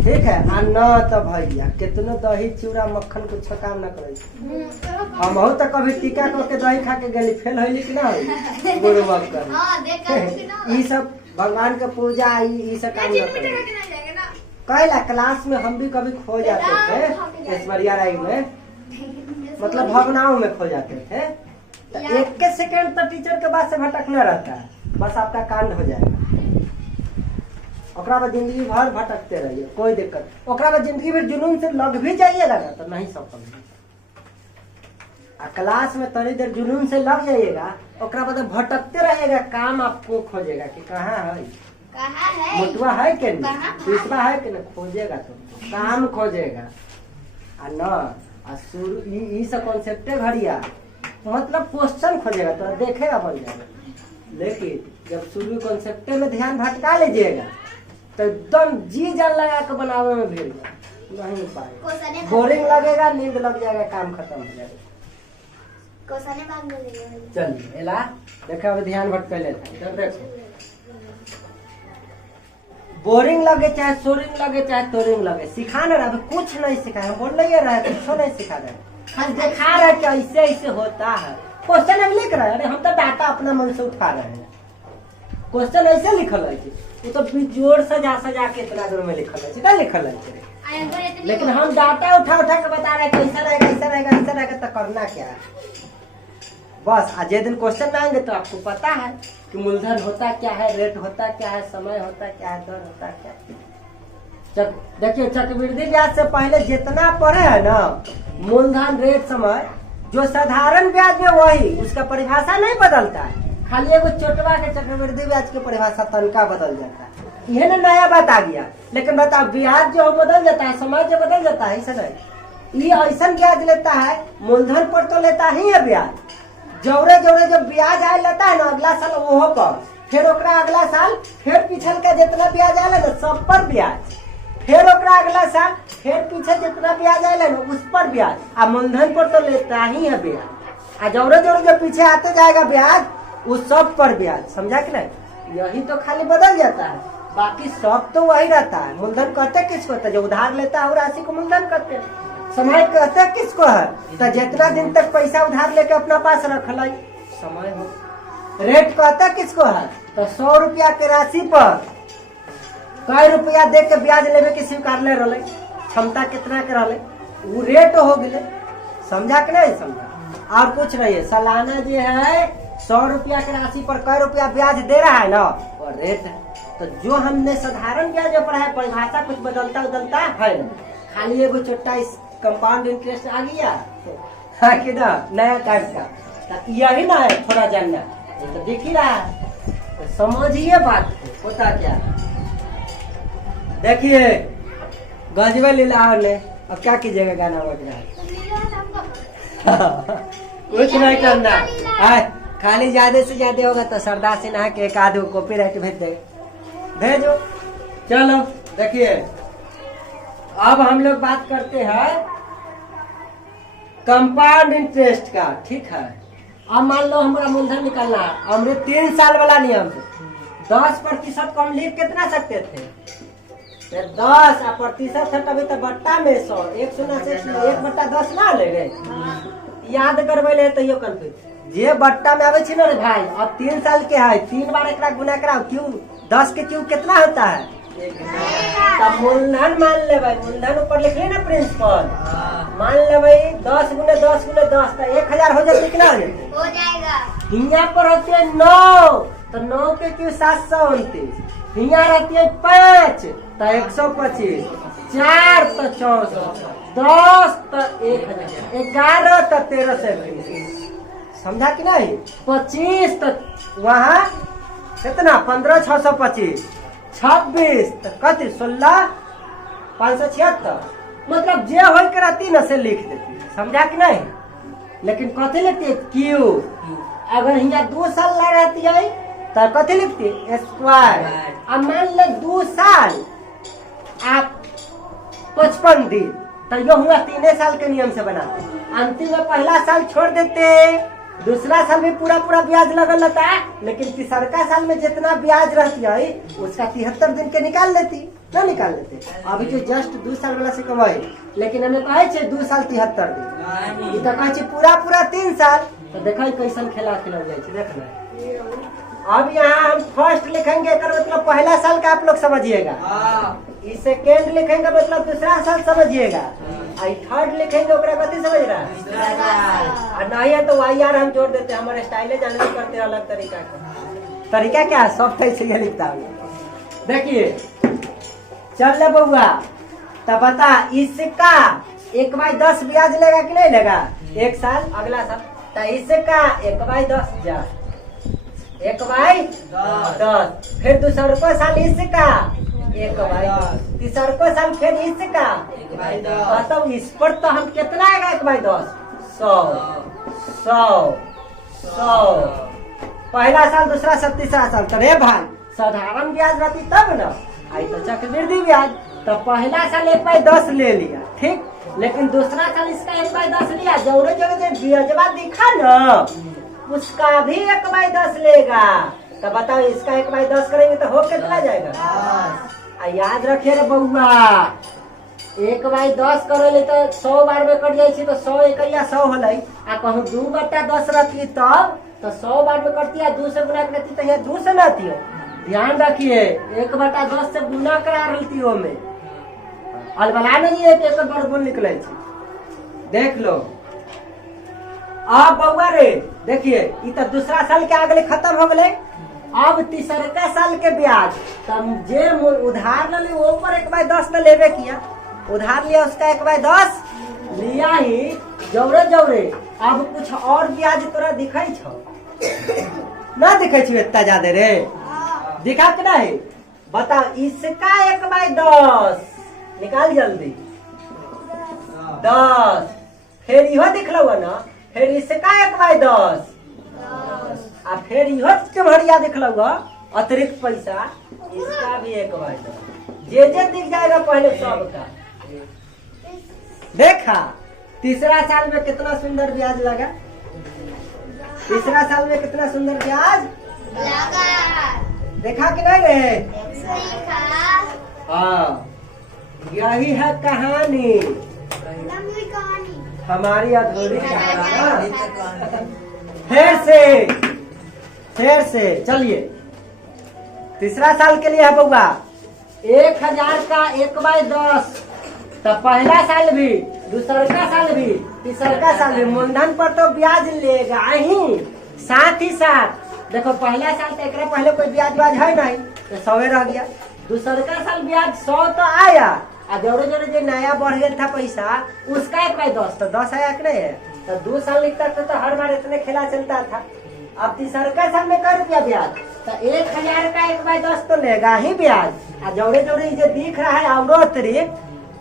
ठीक है। आ न तो भैया कितनो दही चूड़ा मक्खन कुछ काम न करे। हम हो तो कभी टीका करके दही खा के गली फेल होली कि ना गुरुवक कर। ई सब भगवान के पूजा ई सब काम न करे। कहला क्लास में हम भी कभी खो जाते थे, ऐश्वर्या राय में, मतलब भावनाओं में खो जाते थे। तो 1 सेकंड तो टीचर के बाद से भटकना रहता है, बस आपका कांड हो जाएगा। ओकरा बाद जिंदगी भर भटकते रहिए, कोई दिक्कत। ओकरा बाद जिंदगी भर जुनून से लग भी जाइएगा ना तो नहीं सफल। क्लास में थोड़ी देर जुनून से लग जाइएगा, ओकरा बाद भटकते रहिएगा, काम आपको खोजेगा कि कहाँ है, मोटुआ है कि नहीं, तीसरा है कि नहीं, खोजेगा तो काम खोजेगा। ये सब कॉन्सेप्ट घड़िया मतलब क्वेश्चन खोजेगा तो देखेगा बन जाएगा। लेकिन जब शुरू कॉन्सेप्ट में ध्यान भटका लीजिएगा तो एकदम जी जान लगा के बनावे में भीड़ नहीं पाएगा, बोरिंग लगेगा, नींद लग जाएगा, काम खत्म हो जाएगा। चलिए एला देखो, अभी ध्यान भटका लेता है। देखो, बोरिंग लगे चाहे सोरिंग लगे चाहे तोरिंग लगे, सिखाना रहा, कुछ नहीं सिखाया, बोल रही है, कुछ नहीं सिखा रहे, खाली दिखा रहे कि ऐसे ऐसे होता है। क्वेश्चन हम लिख रहे हैं, हम तो डाटा अपना मन से उठा रहे हैं। क्वेश्चन ऐसे लिखल है, वो तो जोर सजा सजा के इतना दूर में लिखल है, सीधा लिखल है। लेकिन हम डाटा उठा उठा के बता रहे हैं कैसा रहेगा, ऐसा रहेगा, ऐसा रहेगा, तो करना क्या है बस। आज दिन क्वेश्चन में आएंगे तो आपको पता है कि मूलधन होता क्या है, रेट होता क्या है, समय होता क्या है, दर होता क्या है। देखिए, चक्रवृद्धि ब्याज से पहले जितना पढ़े है ना, मूलधन, रेट, समय, जो साधारण ब्याज में वही, उसका परिभाषा नहीं बदलता है, खाली एगो चोटवा के चक्रवृद्धि ब्याज की परिभाषा तनका बदल जाता है। यह ना नया बात आ गया। लेकिन बताओ, ब्याज जो बदल जाता है, समय जो बदल जाता है, ऐसा नहीं। ये ऐसा ब्याज लेता है, मूलधन पर तो लेता ही है ब्याज, जोड़े जोड़े जो ब्याज आए लेता है ना अगला साल वो पर, फिर ओकरा अगला साल फिर पिछल का जितना ब्याज आए ना सब पर ब्याज। फिर ओकरा अगला साल फिर पीछे जितना ब्याज आएगा ना उस पर ब्याज, आ मूलधन पर तो लेता ही है ब्याज, आ जोड़े जोड़े जो पीछे आते जाएगा ब्याज उस सब पर ब्याज, समझा कि नहीं? यही तो खाली बदल जाता है, बाकी सब तो वही रहता है। मूलधन कहते किसको होता है? जो उधार लेता है वो राशि को मूलधन कहते हैं। समय कहते किसको है? तो जितना दिन तक पैसा उधार लेके अपना पास रखल समय हो। रेट कहता किसको है? तो 100 रुपया के राशि पर कई रुपया दे के ब्याज लेवे के स्वीकार ले रहे, क्षमता कितना के रहे वो रेट हो गए, समझा कि नहीं समझा? और कुछ नहीं है। सालाना जो है 100 रुपया के राशि पर कई रुपया ब्याज दे रहा है ना वो रेट है। तो जो हमने साधारण ब्याज पढ़ा है परिभाषा कुछ बदलता बदलता है ना, खाली एगो छोटा कंपाउंड इंटरेस्ट आ गया कि ना नया टाइप का, तो यही ना है थोड़ा जानना, ये तो दिख ही रहा है, तो समझिए बात को होता क्या है। देखिए गजबे लीला ने अब क्या कीजिएगा, गाना बज रहा है कुछ नहीं करना है, खाली ज्यादा से ज्यादा होगा तो सरदार सिन्हा के एक आध कॉपीराइट भेज दे, भेजो। चलो देखिए अब हम लोग बात करते हैं कंपाउंड इंटरेस्ट का, ठीक है। अब मान लो हमारा मूलधन निकालना है, हमने 3 साल वाला नियम से 10% कम लिख कितना सकते थे? 10 प्रतिशत है तभी तो बट्टा में 100, 1 से 1/10 ना ले गए, याद करवे ले तो कंफ्यूज जे बट्टा में आवे छी ना रे भाई। अब 3 साल के है, 3 बार एकरा गुना कराओ, क्यों 10 के क्यों कितना होता है? तब मूलधन मान ले भाई, मूलधन ऊपर लिख ले ना प्रिंसिपल, मान ले भाई 10 गुने 10 गुने 10 तो 1000 हो जाते, कितना हो जाएगा? यहाँ पर होते है 9, तो 9 के क्यों 729, यहाँ रहती है 5 तो 125, 4 तो 400, 10 तो 1000, 11 तो 1320, समझा कि नहीं? 25 तो वहाँ कितना 15,625, 26 तो कति 16,576, मतलब जे हो के रहती न से लिख देती, समझा कि नहीं? लेकिन कथी लिखती है? क्यू। अगर यहाँ 2 साल ला रहती है तो कथी लिखती है? स्क्वायर। अब मान ले 2 साल आप 55 दिन, तो यो हुआ 3 साल के नियम से बनाते, अंतिम में पहला साल छोड़ देते, दूसरा साल में पूरा पूरा ब्याज लगल रहता है, लेकिन तीसरा साल में जितना ब्याज रहती है उसका 73 दिन के निकाल लेती, ना निकाल लेते। अभी जो जस्ट 2 साल वाला से कमाई, लेकिन हमें कहे 2 साल 73 दिन, तो कहे पूरा पूरा 3 साल, तो देखा कैसन खेला खेलल जाए, देखना। अब यहाँ हम फर्स्ट लिखेंगे मतलब पहला साल का आप लोग समझिएगा, सेकेंड लिखेंगे मतलब दूसरा साल समझिएगा, थर्ड लिखेंगे ओकरा कथी समझ रहा है? नहीं है तो वाई आर हम जोड़ देते हैं, हमारे स्टाइले जानने करते हैं अलग तरीका का। तरीका क्या है? सब कैसे लिखता हूँ। देखिए चल ले बउआ, तब बता इसका 1/10 ब्याज लेगा कि नहीं लेगा? एक साल अगला साल, तो इसका 1/10 जा 1/10, फिर दूसरा साल इसका 1/10, तीसरा साल फिर इसका 1/10, तो इस पर तो हम कितना आएगा 1/10? 100 पहला साल, दूसरा साल, तीसरा साल। तो रे भाई साधारण ब्याज रहती तब ना, आई तो चक्रवृद्धि ब्याज, तो पहला साल 1/10 ले लिया, ठीक, लेकिन दूसरा साल इसका 1/10 लिया, जोड़े जोड़े ब्याजवा दिखा ना उसका भी 1/10 लेगा। तो बताओ इसका 1/10 करेंगे तो हो कितना जाएगा? याद रखिए रे बउआ, 1/10 करे तो 100 बार में कट जाए, तो 100 1 100 होलै, आ कहूँ 2/10 रहती तब तो 100 बार में कटती है, 2 से गुना करती तो 2 से रहती है। ध्यान रखिए 1/10 से गुना करा रहती हो में, अलबला नहीं है कि एक बड़बुल निकले, देख लो। अब बउआ रे देखिए ये तो दूसरा साल के आगे खत्म हो गए, अब तीसरा साल के ब्याज, तब जे उधार ले वो पर 1/10 न लेवे किया, उधार लिया उसका 1/10 लिया ही, जौरे जौरे अब कुछ और ब्याज तोरा दिखाई छो ना, दिखाई छो इतना ज्यादा रे, दिखा के नहीं? बताओ इसका 1/10 निकाल जल्दी, 10, फिर इहो दिख लो ना, फिर इसका 1/10, आ फिर इहो भरिया दिख लो अतिरिक्त पैसा, इसका भी 1/10, जे दिख जाएगा पहले सबका। देखा तीसरा साल में कितना सुंदर ब्याज लगा, तीसरा साल में कितना सुंदर ब्याज लगा। देखा कि नहीं रहे? देखा। हाँ, यही है कहानी, लंबी कहानी। हमारी अधूरी कहानी। कहानी। फिर से चलिए, तीसरा साल के लिए है बउआ 1000 का 1/10। तो पहला साल भी, दूसरा साल भी, तीसरा साल भी मूलधन पर तो ब्याज लेगा ही, साथ ही साथ देखो पहला साल तो एक पहले कोई ब्याज है नहीं तो 100 रह गया। दूसरा साल ब्याज 100 तो आया, और जोड़े जोड़े जो नया बढ़ गया था पैसा उसका 1/10 तो 10 आया कि नहीं है। तो 2 साल लिखता था तो हर बार इतने खेला चलता था। अब तीसरा साल में क्या रुपया ब्याज, तो 1000 का 1/10 तो लेगा ही ब्याज, और जोड़े जोड़े जो दिख रहा है और अतिरिक्त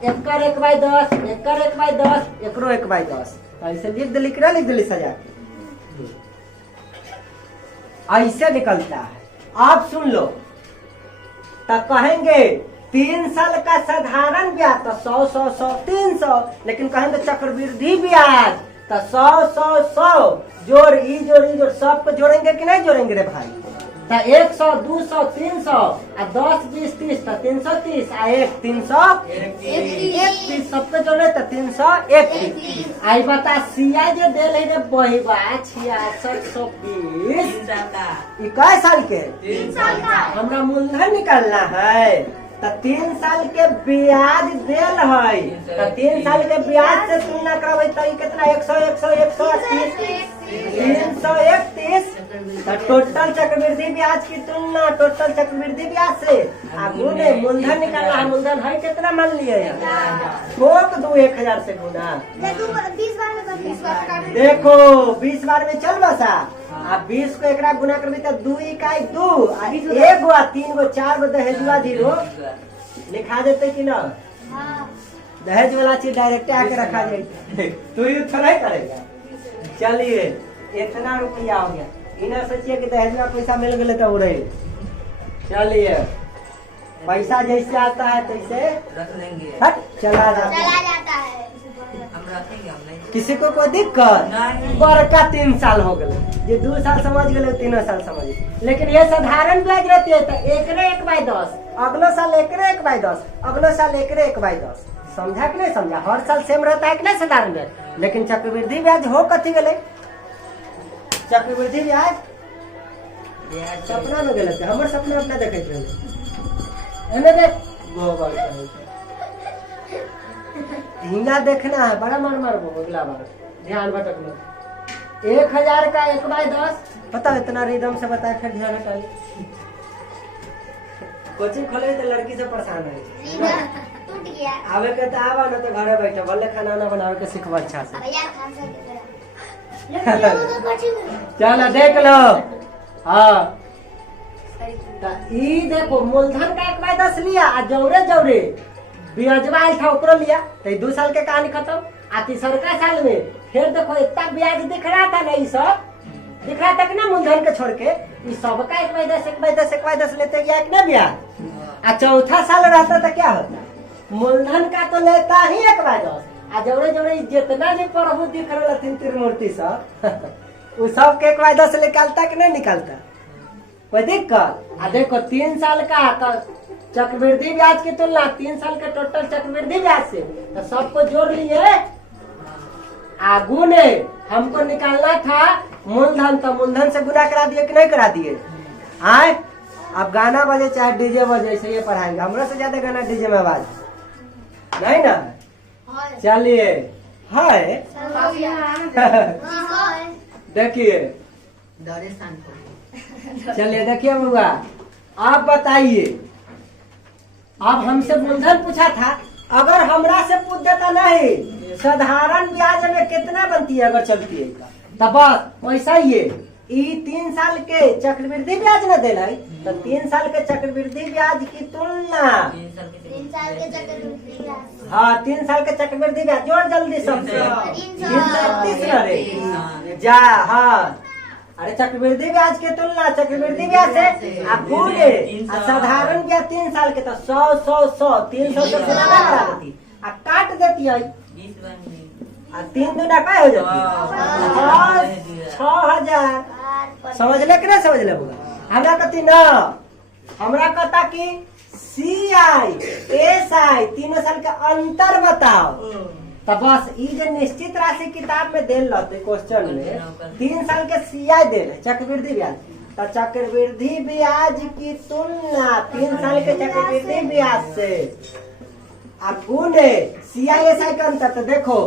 एकर 1/10, एकर 1/10, एकरो 1/10। ऐसे लिख दिली सजा के, ऐसे निकलता है। आप सुन लो, तो कहेंगे 3 साल का साधारण ब्याज तो 100 300, लेकिन कहेंगे चक्रवृद्धि ब्याज तो 100 जोड़ ई जोड़ सबको जोड़ेंगे कि नहीं जोड़ेंगे रे भाई। तो 100 200 300 और 10 20 30 तो 330 और 1 331 सबको जोड़े तो 331। आई बता सिया जो दे रे बहिबा 6620 कै साल के 3 साल का हमरा मूलधन निकालना है, तो 3 साल के ब्याज देल है, तो 3 साल के ब्याज से तुलना करबे तो कितना 100 130 331। तो टोटल चक्रवृद्धि ब्याज की तुलना टोटल चक्रवृद्धि ब्याज से आगू ने मूलधन निकालना है। मूलधन है कितना मान लिए ठोक दो 1000 से गुना, 20 बार में 20 बार देखो 20 बार में चल बसा। अब 20 को एकरा गुना करबी तो 2 इकाई 2 1 गो 3 गो 4 गो दहेजुआ 0 लिखा देते कि ना। हाँ। दहेज वाला चीज डायरेक्ट आके रखा जाए तू ये थोड़ा ही करेगा। चलिए इतना रुपया हो गया, इन्हें सोचिए कि दहेज में पैसा मिल गए तो उड़े। चलिए पैसा जैसे आता है तैसे रख लेंगे, हट चला जाता है। चला जाता है। हम रखेंगे, हम नहीं। किसी को कोई दिक्कत नहीं। बड़का 3 साल हो गए, ये 2 साल समझ गए 3 साल समझ गए। लेकिन ये साधारण ब्याज रहती है तो एकरे 1/10, अगला साल एकरे 1/10, अगला साल एकरे 1/10। समझा कि नहीं समझा? हर साल सेम रहता है कि नहीं साधारण ब्याज। लेकिन चक्रवृद्धि ब्याज हो कथी गए, चक्रवृद्धि ब्याज सपना में गलत है। हमारे सपना अपना देखे एने देख गोबर हिंगा देखना है, बड़ा मार अगला बार ध्यान भटक लो। 1000 का 1/10 पता इतना रिदम से बताए, फिर ध्यान हटा ली। कोचिंग खोले तो लड़की से परेशान है, टूट गया। आवे के तो आवा ना तो घरे बैठे भले खाना ना बनावे के सिखवा अच्छा से। भैया खान से चलो देख लो। हाँ तो ई देखो मूलधन का 1/10 लिया, आ जोड़े जोड़े ब्याजवा था ओकरो लिया, तो 2 साल के कहानी खत्म। आ तीसरा साल में फिर देखो इतना ब्याज दिख रहा था ना, ये सब दिख रहा था कि ना मूलधन के छोड़ के, ये सबका 1/10 लेते गया कि ना ब्याज। आ चौथा साल रहता था क्या होता, मूलधन का तो लेता ही 1/10, आ जोड़े जोड़े जितना भी प्रभु दिख रहा त्रिमूर्ति सब वो सब के 1/10 निकालता कि नहीं निकालता, कोई दिक्कत। आ देखो 3 साल का चक्रवृद्धि ब्याज की तुलना 3 साल के टोटल चक्रवृद्धि ब्याज से, तो सबको जोड़ लिए। आगू ने हमको निकालना था मूलधन, तो मूलधन से गुना करा दिए कि नहीं करा दिए। आए अब गाना बजे चाहे डीजे बजे से ये पढ़ाएंगे, हमरा से ज्यादा गाना डीजे में आवाज नहीं ना। चलिए है देखिए, चलिए देखिए बुआ, आप बताइए। आप हमसे मूलधन पूछा था, अगर हमरा से पूछ देता नहीं साधारण ब्याज में कितना बनती है अगर चलती है तो बस वैसा ही है। 3 साल के चक्रवृद्धि ब्याज न दे तो 3 साल के चक्रवृद्धि ब्याज की तुलना 3 साल के चक्रवृद्धि ब्याज। हाँ 3 साल के चक्रवृद्धि ब्याज जोड़ जल्दी सबसे 331 रे जा। हाँ अरे चक्रवृद्धि ब्याज के तुलना चक्रवृद्धि ब्याज से आप गुणे साधारण ब्याज 3 साल के तो 100 300 से गुना करा देती आ काट देती है 20 बन गई। आ 3 दूना का हो जाती 6000 समझ ले कि नहीं समझ ले हमरा कहती ना हमरा कहता कि CI SI 3 साल के अंतर बताओ तो बस ई जो निश्चित राशि किताब में देल रहते क्वेश्चन में 3 साल के CI दे चक्रवृद्धि ब्याज तो चक्रवृद्धि ब्याज की तुलना 3 साल के चक्रवृद्धि ब्याज से आप गुणे CI SI का अंतर तो देखो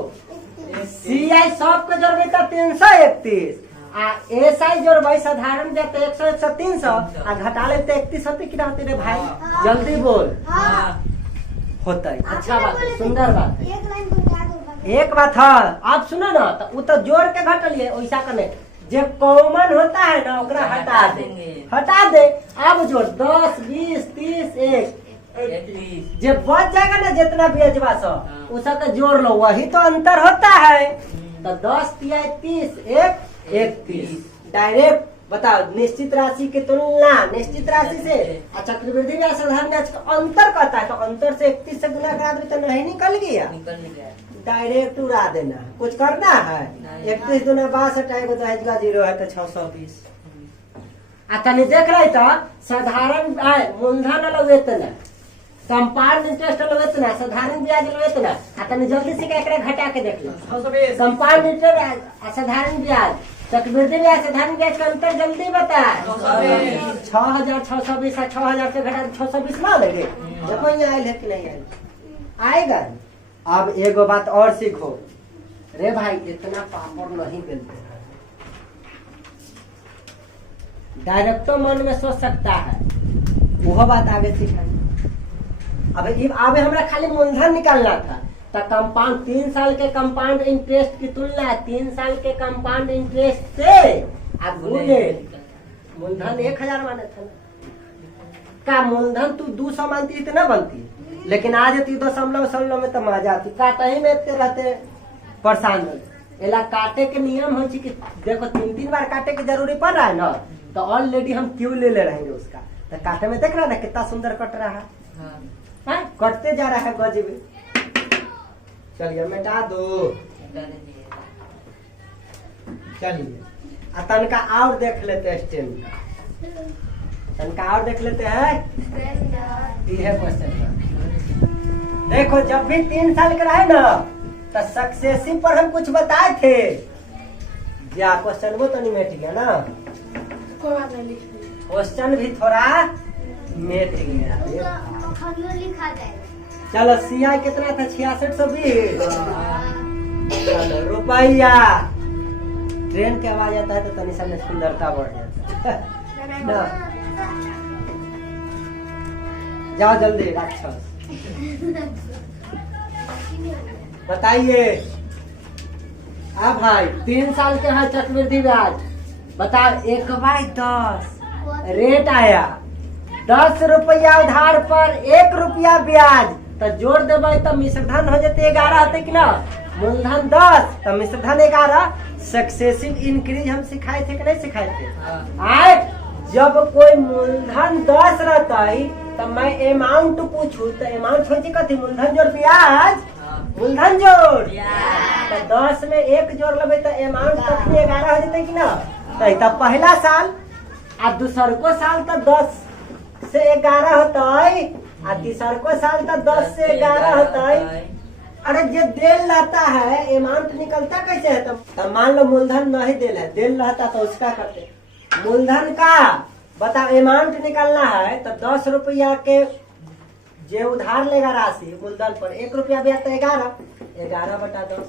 CI सब के जोड़बे तो 331 आ SI जोड़बे साधारण ब्याज तो 100 100 300 आ घटा ले तो 31 होते कि ना होते रे भाई जल्दी बोल होता है अच्छा बात है सुंदर बात है एक बात है आप सुनो ना तो वो तो जोड़ के घटलिए वैसा करने जब कॉमन होता है ना ओकरा हटा दे अब जोड़ 10 20 30 1 जब बच जाएगा ना जितना ब्याजवा सब उसका का जोड़ लो वही तो अंतर होता है तो 10 तिया 30 1 31 डायरेक्ट बताओ निश्चित राशि की तुलना निश्चित राशि से चक्रवृद्धि ब्याज साधारण ब्याज का अंतर कहता है तो अंतर से 31 से गुना करा दे तो नहीं निकल गया डायरेक्ट उड़ा देना कुछ करना है 31 दूना 62 को तो 0 है तो 620 तनी देख रहे तो साधारण मूलधन वाला वेतन कंपाउंड इंटरेस्ट वाला वेतन साधारण ब्याज वाला वेतन तनी जल्दी से एकरा घटा के देख लो कंपाउंड इंटरेस्ट साधारण ब्याज चक्रवृद्धि ब्याज साधारण ब्याज का अंतर जल्दी बता 6620 6000 से घटा 620 ना लगे देखो यहाँ आयल है कि नहीं आयल आएगा। अब एगो बात और सीखो रे भाई इतना पापड़ नहीं बेलते डायरेक्टो मन में सोच सकता है वो बात आगे सिखाई। अब हमरा खाली मूलधन निकालना था तो कंपाउंड 3 साल के कंपाउंड इंटरेस्ट की तुलना 3 साल के कंपाउंड इंटरेस्ट से अब गुणे मूलधन 1000 माने था ना का मूलधन तू 200 मानती इतना बनती लेकिन आ जाती 2.00 में तो मजा आती काटे ही में इतने रहते परेशान एला काटे के नियम हो कि देखो 3 बार काटे के जरूरी पड़ रहा है ना तो ऑलरेडी हम क्यों ले रहेंगे उसका तो काटे में देख रहा ना कितना सुंदर कट रहा है कटते जा रहा है गजब। चलिए मिटा दो चलिए तनका और देख लेते हैं स्टेम तनका और देख लेते हैं यह क्वेश्चन देखो जब भी 3 साल का रहे ना तो सक्सेसिव पर हम कुछ बताए थे या क्वेश्चन वो तो नहीं मिट गया ना क्वेश्चन भी थोड़ा मिट गया चलो CI कितना था 6620 चलो रुपया ट्रेन की आवाज आता है तो तनी सा में सुंदरता बढ़ जाता है ना जाओ जल्दी राक्षस बताइए अब भाई 3 साल के है चक्रवृद्धि ब्याज बताओ 1/10 रेट आया 10 रुपया उधार पर 1 रुपया ब्याज तो जोड़ देवे तो मिश्रधन हो जाते 11 होते कि ना मूलधन 10 तो मिश्रधन 11 सक्सेसिव इंक्रीज हम सिखाए थे कि नहीं सिखाए थे आए जब कोई मूलधन 10 रहता है तो मैं अमाउंट पूछू तो अमाउंट हो कथी मूलधन जोड़ ब्याज मूलधन जोड़ तो 10 में 1 जोड़ लेवे तो अमाउंट कथी 11 हो जाते कि ना तो पहला साल आ दूसरको साल तो 10 से 11 होता है आ तीसरको साल तो 10 से 11 होता है। अरे जो देल रहता है अमाउंट निकलता कैसे है तो मान लो मूलधन नहीं देल है देल रहता तो उसका करते मूलधन का बताओ अमाउंट निकालना है तो 10 रुपया के जो उधार लेगा राशि मूलधन पर 1 रुपया ब्याज तो 11/10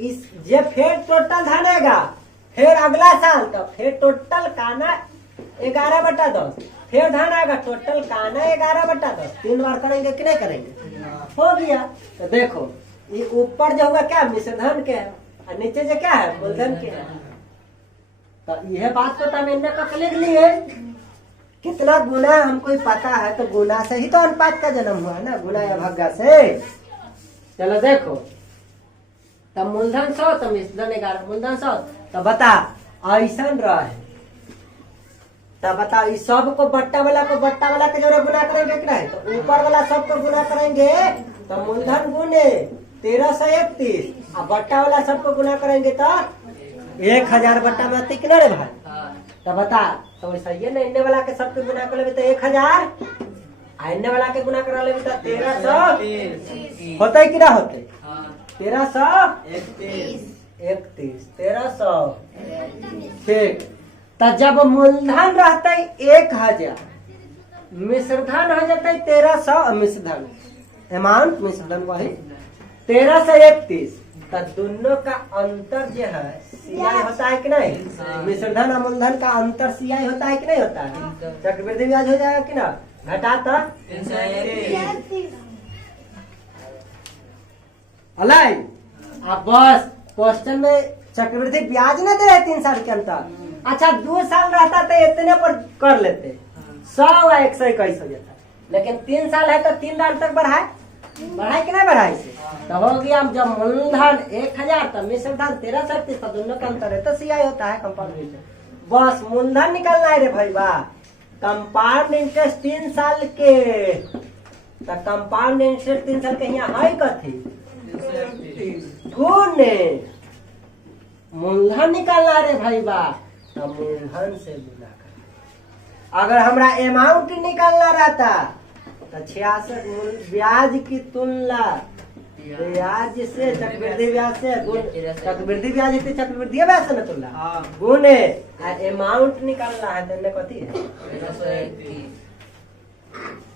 इस जे फिर टोटल धनेगा फिर अगला साल तो फिर टोटल काना 11/10 फिर धन आएगा टोटल काना 11/10 3 बार करेंगे कि नहीं करेंगे हो गया। तो देखो ये ऊपर जो होगा क्या मिश्रधन के और नीचे जो क्या है मूलधन के तो यह बात को तो मैंने कब लिख लिए कितना गुना हमको पता है तो गुना से ही तो अनुपात का जन्म हुआ है ना गुना या भाग्य से। चलो देखो तो मूलधन 100 तो मिश्रधन 11 मूलधन 100 तो बता ऐसा रहे तो बताओ इस सब को बट्टा वाला के जो गुना करेंगे कि नहीं, तो ऊपर वाला सब को गुना करेंगे तो मूलधन गुने 1331 और बट्टा वाला सबको गुना करेंगे तो 1000 बट्टा में कितना रे भाई। तो बता तो वैसा ये ना इन्ने वाला के सबके गुना कर लेबे तो 1000 इन्ने वाला के गुना करा लेबे तो 1300 होता है कि ना होते 1300 ठीक। तो जब मूलधन रहता है 1000 मिश्रधन हो जाता है 1300 मिश्रधन अमाउंट मिश्रधन वही 1331 तो दोनों का अंतर जो है सीआई होता है कि नहीं, मिश्रधन और मूलधन का अंतर सीआई होता है कि नहीं होता है, चक्रवृद्धि ब्याज हो जाएगा कि ना, घटा तो अलाई। अब बस क्वेश्चन में चक्रवृद्धि ब्याज न दे रहे 3 साल के अंतर, अच्छा 2 साल रहता तो इतने पर कर लेते 100 या 121 हो जाता, लेकिन 3 साल है तो 3 लाख तक बढ़ाए कि नहीं बढ़ाए से तो हो गया। जब मूलधन 1000 तो मिश्रधन 1331 तो दोनों का अंतर है तो सीआई होता है कंपाउंड इंटरेस्ट। बस मूलधन निकलना है रे भाई वाह, कंपाउंड इंटरेस्ट 3 साल के तो कंपाउंड इंटरेस्ट 3 साल के यहाँ है कथी गुने मूलधन निकालना रे भाई बा तो मूलधन से गुना कर। अगर हमरा अमाउंट निकालना रहता तो 66 ब्याज की तुलना ब्याज से चक्रवृद्धि ब्याज से चक्रवृद्धि ब्याज है चक्रवृद्धि ब्याज से न तुलना गुने अमाउंट निकालना है तो कथी है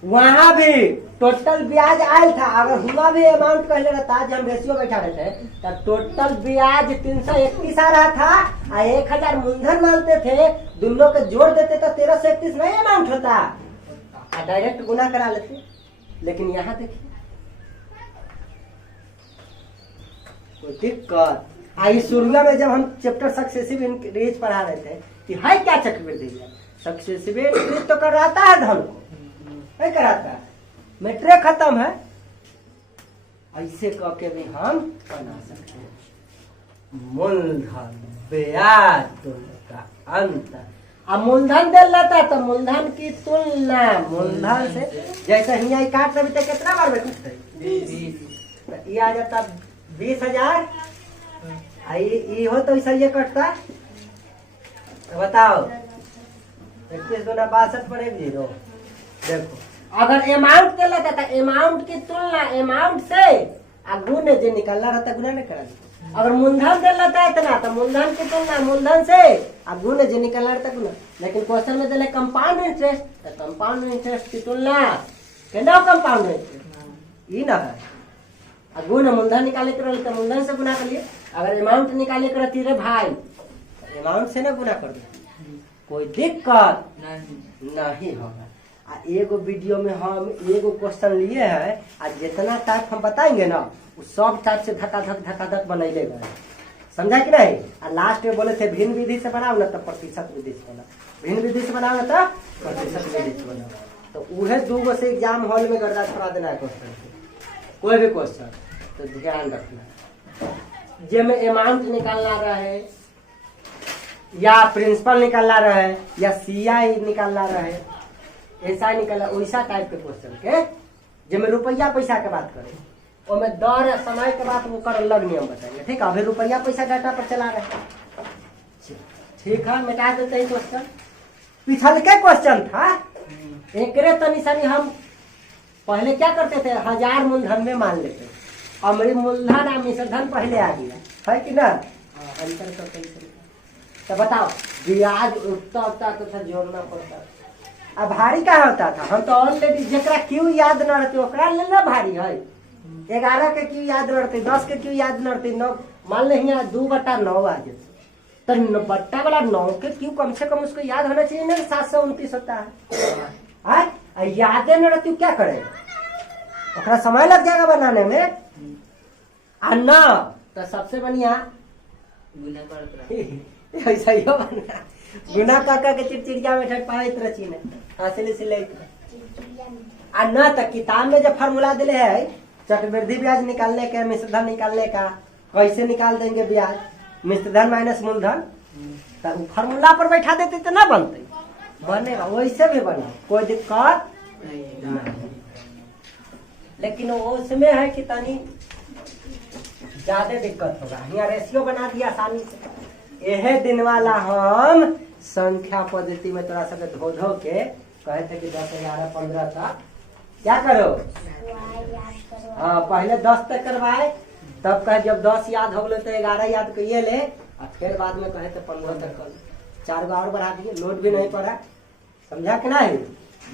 वहाँ भी टोटल ब्याज आयल था, अगर हुआ भी अमाउंट कहले रहता आज हम रेशियो बैठा रहे थे तो टोटल ब्याज 331 आ रहा था और 1000 मूलधन मानते थे, दोनों को जोड़ देते तो 1331 नहीं अमाउंट होता, डायरेक्ट गुना करा लेते। लेकिन यहाँ देखिए कोई दिक्कत आई शुरुआ में जब हम चैप्टर सक्सेसिव इंक्रीज पढ़ा रहे थे कि है क्या चक्रवृद्धि ब्याज, सक्सेसिव इंक्रीज तो कराता है धन को नहीं कराता, मैट्रिक खत्म है ऐसे कह के भी हम बना सकते हैं। मूलधन ब्याज दोनों का अंतर, अब मूलधन दे लेता तो मूलधन की तुलना मूलधन से, जैसे यहाँ काट रहे थे कितना बार बैठे 20 ये आ जाता 20,000 हो तो ऐसा ये कटता तो बताओ 21 गुना 62 पर 1 0। देखो अगर अमाउंट दे लेता था अमाउंट की तुलना अमाउंट से गुने जो निकालना रहता गुना नहीं करा, अगर मूलधन दे लेता है इतना तो मूलधन की तुलना मूलधन से गुने जो निकालना रहता गुना, लेकिन क्वेश्चन में दिले कंपाउंड इंटरेस्ट तो कंपाउंड इंटरेस्ट की तुलना केना कंपाउंड इंटरेस्ट ई ना है गुना मूलधन निकाले के रहते मूलधन से गुना कर लिए, अगर अमाउंट निकाले के रहती रे भाई अमाउंट से ना गुना कर दे कोई दिक्कत नहीं होगा। एगो वीडियो में हम एगो क्वेश्चन लिए है आ जितना टाइप हम बताएंगे ना उस सब टाइप से धक्का बनैले गए, समझा कि नहीं। और लास्ट में बोले थे भिन्न विधि से बनाओ ना तो प्रतिशत विधि से बनाओ, भिन्न विधि से बनाओ ना तो प्रतिशत विधि से बनाओ, तो उहे 2 से एग्जाम हॉल में गर्दा छोड़ा देना है क्वेश्चन कोई भी क्वेश्चन, तो ध्यान रखना जिसमें अमाउंट निकालना रहे या प्रिंसिपल निकालना रहे या सीआई निकालना रहे ऐसा निकला वैसा टाइप के क्वेश्चन के जिसमें रुपया पैसा के बात करें उसमें दर समय के बाद वो कर अलग नियम बताएंगे, ठीक है। अभी रुपया पैसा डाटा पर चला रहे ठीक है, मिटा देते हैं क्वेश्चन। पिछल के क्वेश्चन था एक तनी सनी हम पहले क्या करते थे 1000 मूलधन में मान लेते, अमरी मूलधन और मिश्रधन पहले आ गया है कि ना, अंतर करते तो बताओ ब्याज उठता तो जोड़ना पड़ता। अब भारी क्या होता था, हम तो ऑलरेडी जरा क्यों याद न रहते ओकरा ले ना भारी है, 11 के क्यों याद न रहते 10 के क्यों याद न रहते 9 मान ले यहाँ 2/9 आ जाते तो बट्टा वाला 9 के क्यों कम से कम उसको याद होना चाहिए ना 729 होता है यादे न रहती क्या करे ओकरा समय लग जाएगा बनाने में आ न तो सबसे बढ़िया ऐसा ही बना गुना काका के चिड़चिड़िया में ठट पाइत रची ने हासिल से ले आ न त किताब में जब फार्मूला दिले है चक्रवृद्धि ब्याज निकालने का मिश्रधन निकालने का कैसे निकाल देंगे ब्याज मिश्रधन माइनस मूलधन तो फार्मूला पर बैठा देते तो ना बनते बनेगा, वैसे भी बना, कोई दिक्कत नहीं। लेकिन वो उसमें है कि तनी ज्यादा दिक्कत होगा। यहाँ रेशियो बना दिया आसानी से। यह दिन वाला हम संख्या पद्धति में तोरा सब धो धो के कहे थे कि 10, 11, 15 तक क्या करो। हाँ, पहले 10 तक करवाए, तब कहे जब 10 याद हो गए तो 11 याद करिए ले, और फिर बाद में कहे तो 15 तक कर। 4 बार और बढ़ा दिए, लोड भी नहीं पड़ा। समझा कि नहीं?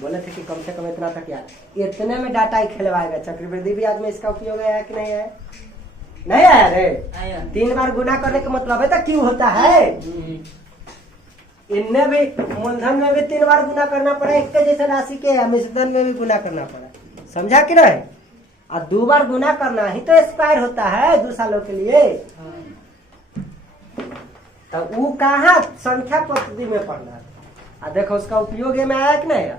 बोले थे कि कम से कम इतना तक याद। इतने में डाटा ही खेलवाएगा। चक्रवृद्धि ब्याज में इसका उपयोग आया कि नहीं है? नहीं आया रे। 3 बार गुना करने का मतलब है तो क्यों होता है? इनमें भी मूलधन में भी 3 बार गुना करना पड़ा, एक के जैसे राशि के मिश्रधन में भी गुना करना पड़ा। समझा कि नहीं? और 2 बार गुना करना ही तो एक्सपायर होता है 2 सालों के लिए। तो वो कहाँ संख्या पद्धति में पढ़ना है। देखो उसका उपयोग में आया कि नहीं?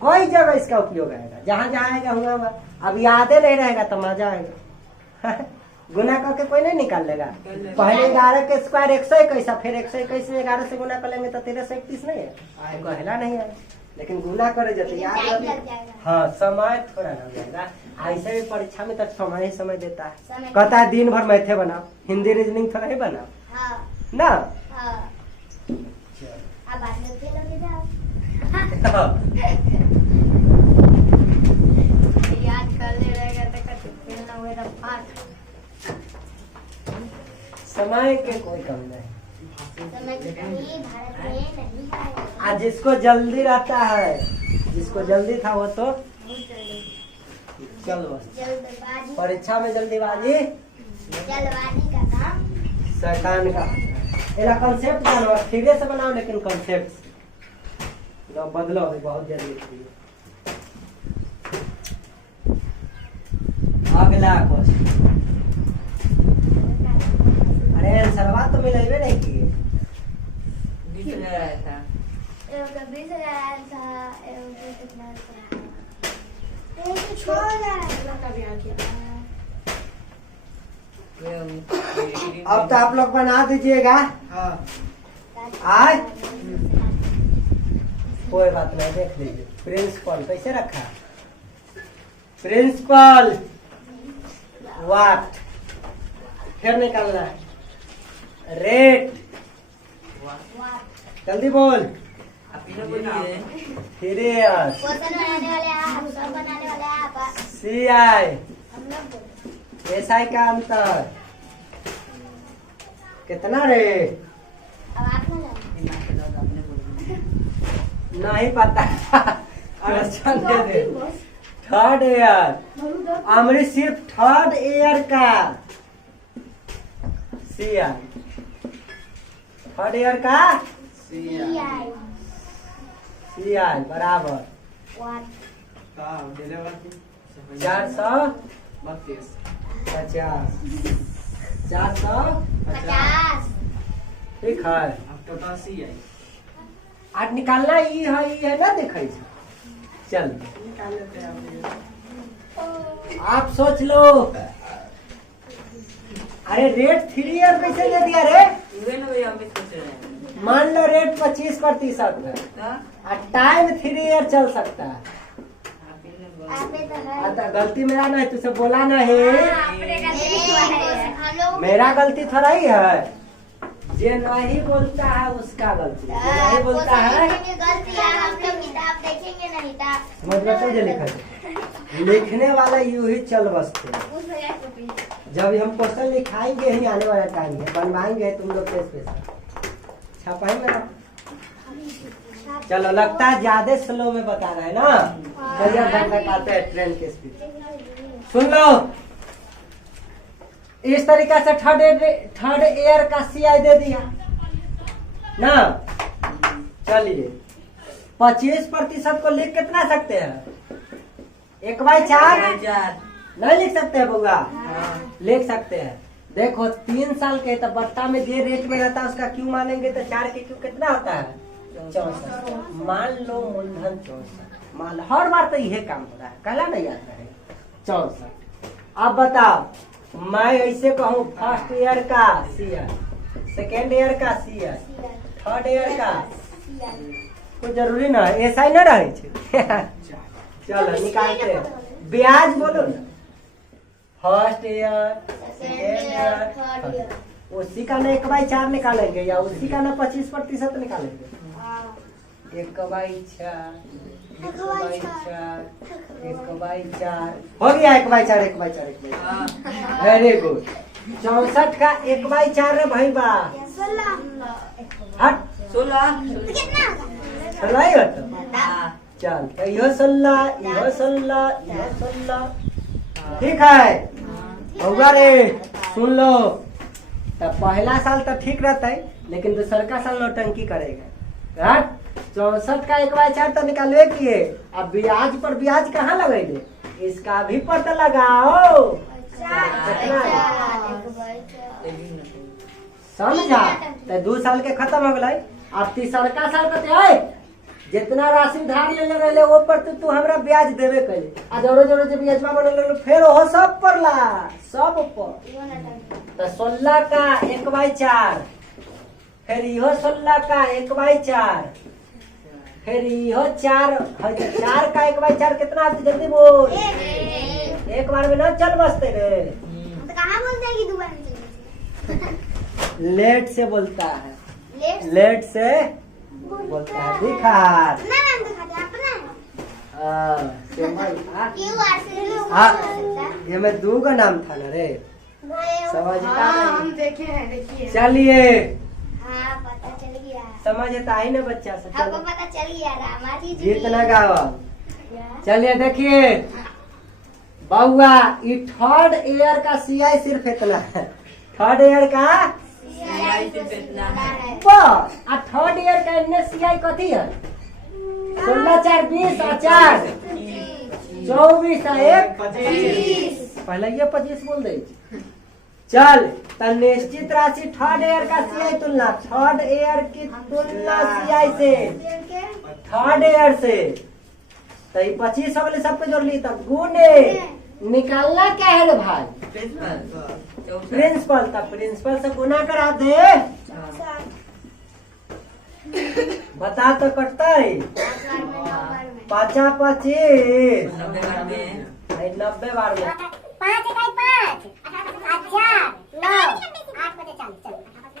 कोई जगह इसका उपयोग आएगा, जहाँ जहाँ आएगा हुआ। अब यादें नहीं रहेगा तो मजा आएगा। गुना करके कोई नहीं निकाल लेगा। पहले 11 के स्क्वायर 121, फिर 121 में 11 से गुना कर लेंगे तो 1331 नहीं है, कहला नहीं है। लेकिन गुना करे जाते याद। हाँ, समय थोड़ा लग जाएगा। ऐसे भी परीक्षा में तो समय देता है। कहता है दिन भर मैथे बनाओ, हिंदी रीजनिंग थोड़ा ही बनाओ ना। याद कर ले रहेगा तो समय के कोई कमी नहीं। भारत में नहीं है। आज जिसको जल्दी रहता है, जिसको जल्दी था वो तो चलो जल्दबाजी, परीक्षा में जल्दीबाजी जल्दबाजी का काम शैतान का। एला कंसेप्ट बनाओ, धीरे से बनाओ, लेकिन कंसेप्ट बदलो बहुत जल्दी। अगला क्वेश्चन। अरे सलवार तो मिलेबे नहीं किए। 20,000 आया था। एगो 20,000 आया था, एगो कितना था? एगो 6,000 का भी आ गया। अब तो आप लोग बना दीजिएगा। आज कोई बात नहीं, देख लीजिए। प्रिंसिपल कैसे रखा? प्रिंसिपल वाट, फिर निकालना है। रेट, जल्दी बोल। सीरियस, क्वेश्चन बनाने वाले आप, सब बनाने वाले आप। CI, हम लोग SI का अंतर कितना रे? अब आप ना नहीं पता। क्वेश्चन दे दे। 3rd ईयर अमृत सिर्फ 3rd ईयर का CI, 3rd ईयर का CI बराबर 450, 450 ठीक है। आज निकालना ई है ना, देखे चल आप सोच लो। अरे रेट 3 ईयर कैसे दे दिया रे? मान लो रेट 25% है और टाइम 3 ईयर चल सकता है। गलती मेरा नहीं, तुझसे बोला नहीं। मेरा गलती थोड़ा ही है। जे नहीं बोलता है उसका गलती, जे नहीं बोलता है गलती है। हम लोग किताब देखेंगे नहीं था। समझ में जो लिखा है, लिखने वाला यूं ही चल बसते। जब हम क्वेश्चन लिखाएंगे ही आने वाला टाइम है, बनवाएंगे तुम लोग पेज छापाएंगे। चलो, लगता है ज्यादा स्लो में बता रहे हैं ना। करियर तक आते हैं ट्रेन के स्पीड। सुन लो, इस तरीका से 3rd ईयर का CI दे दिया ना। चलिए 25% को लिख कितना सकते हैं? 1/4 नहीं लिख सकते हैं बउआ? लिख सकते हैं। देखो 3 साल के तो बट्टा में जे रेट में रहता है उसका क्यों मानेंगे तो 4 के क्यों कितना होता है? 64। मान लो मूलधन 64, मान लो हर बार तो यही काम हो रहा है, कहला नहीं आता है 64। अब बताओ, मैं ऐसे कहूँ 1st ईयर का CI, 2nd ईयर का CI, 3rd ईयर का कोई जरूरी ना है, ऐसा ही ना रहे छे। चलो निकालते हैं। ब्याज बोलो ना। फर्स्ट ईयर, सेकेंड ईयर, उसी का ना 1/4 निकालेंगे या उसी का ना 25% निकालेंगे। 1/4, 1/4, 1/4 हो गया। 1/4, 1/4। Very good. 64 का 1/4 रे भाई बा। हट 16 16 ही होता। चल तो इहो 16, इहो 16, इहो 16। ठीक है होगा रे। सुन लो, तब पहला साल तो ठीक रहता है, लेकिन दूसर का साल नौटंकी करेगा। 64 का 1/4 तो निकालवे किए। अब ब्याज पर ब्याज कहाँ लगेंगे, इसका भी पता लगाओ। समझा? तो 2 साल के खत्म हो गए। अब तीसरका साल कहते जितना राशि धार ले रहे वो पर तू हमरा ब्याज देवे कले। आ जोरो जोरो जब ब्याजमा बनल फिर वो सब पर ला, सब पर। तो 16 का 1/4, फिर इहो 16 का 1/4, फिर इहो 4 का 1/4 कितना आती जल्दी बोल। एक बार में ना चल बसते रे। तो कहाँ बोलते हैं कि 2 बार में चल लेट से बोलता है, लेट से बोलता है। दिखा नाम दिखाते अपना ये में 2 का नाम था ना रे। समझता हाँ, हम देखे हैं, देखिए। चलिए हाँ पता चल गया। समझता ही ना बच्चा से। आपको पता चल गया रामा जी जितना गावा। चलिए देखिए बउआ, ये 3rd ईयर का CI सिर्फ इतना है। 3rd ईयर का बस। 3rd ईयर का इन्ने CI कथी है? 16, 4, 20 और 4 24 और 1 25। पहले ये 25 बोल दे। चल तो निश्चित राशि 3rd ईयर का CI तुलना 3rd ईयर की तुलना CI से 3rd ईयर से। तो ये 25 हो गए, सबको जोड़ ली। तब गुणे निकालना क्या है रे भाई? प्रिंसिपल। तब प्रिंसिपल से गुना करा दे। बता तो कटता है 5 25 90 बार में 5 इकाई 5 अच्छा 9 8 बजे 40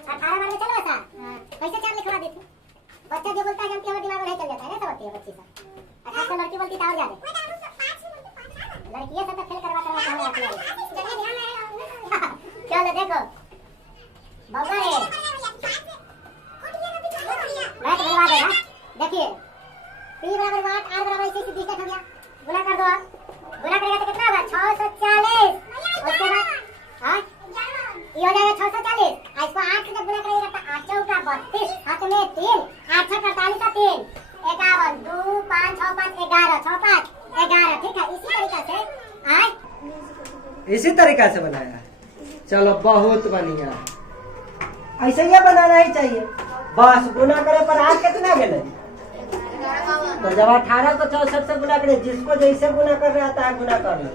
18 बार में चलो ऐसा कैसे 4 लिखवा देते। बच्चा जो बोलता है हम के दिमाग में नहीं चल जाता है ना। सब बच्चे से 18 लड़की बोलती तो और ज्यादा लड़कियां सब फेल करवा हमें आती है। चलो देखो बाबा रे मैं तो बता देगा। देखिए P बराबर 8 R बराबर इसे सीधे हो गया। गुना कर दो आप। गुना करेगा तो कितना होगा 640। उसके बाद हां ये हो जाएगा 640। इसको 8 से जब गुना करेगा तो 8 चौका 32 हाथ में 3 8 6 48 का 3 51 2 5 6 5 11 6 5 11। ठीक है इसी तरीके से इसी तरीका से बनाया है। चलो बहुत बढ़िया, ऐसे ही बनाना ही चाहिए। बस गुना करे पर आज कितना गए? तो जब 18 को 64 से गुना करे, जिसको जैसे गुना करना आता है गुना कर लो।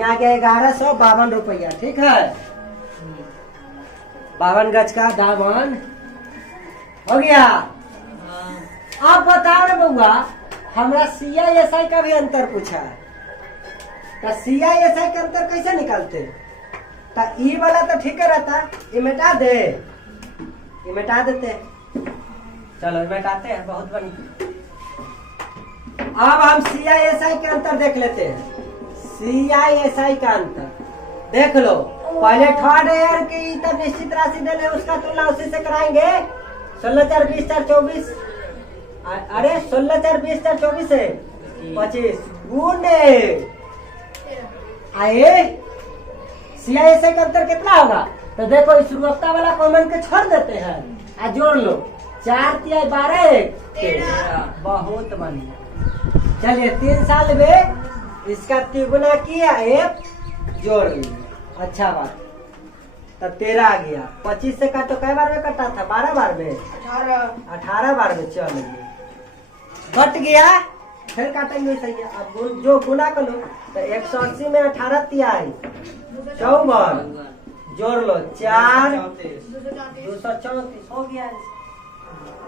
यहाँ गया 1152 रुपया। ठीक है 52 गज का दामन हो गया। आप बताओ रे बउआ, हमरा CI का भी अंतर पूछा है। तो CI का अंतर कैसे निकालते? तो ई वाला तो ठीक रहता, ये मिटा दे, ये मिटा देते। चलो मिटाते हैं, बहुत बढ़िया। अब हम CI के अंतर देख लेते हैं। CI का अंतर देख लो। पहले 3rd ईयर की तब निश्चित राशि दे ले, उसका तुलना उसी से कराएंगे। 16 4 20 4 24 अरे 16 4 20 4 24 है 25 गुणे आए। CI का अंतर कितना होगा? तो देखो इस शुरुआता वाला कॉमन के छोड़ देते हैं और जोड़ लो। 4 3 12 13। बहुत बढ़िया। चलिए 3 साल में इसका 3 गुना किया, 1 जोड़ लिया। अच्छा बात। तब 13 आ गया। 25 से काटो कै बार में कटा था? 12 बार में 18 बार में। चल कट गया, फिर काटेंगे सही है। अब जो गुना कर लो तो 180 में 18 तिहाई 54 जोड़ लो 4 234 हो गया।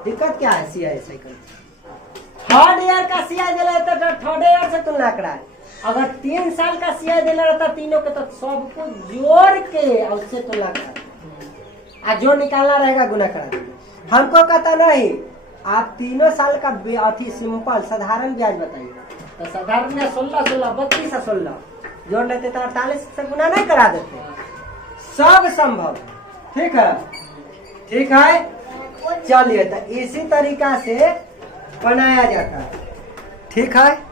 दिक्कत क्या है CI का? थर्ड ईयर का सीआई दिला तो थर्ड ईयर से तुलना करा। अगर 3 साल का सीआई देना रहता तीनों के तो सबको जोड़ के उससे तुलना करा, जो निकालना रहेगा गुना करा देंगे। हमको कहता नहीं आप 3 साल का अति सिंपल साधारण ब्याज बताइए, तो साधारण में 16 16 32 और 16 जोड़ लेते तो 48 से गुना नहीं करा देते। सब संभव, ठीक है, ठीक है। चलिए तो इसी तरीका से बनाया जाता है, ठीक है।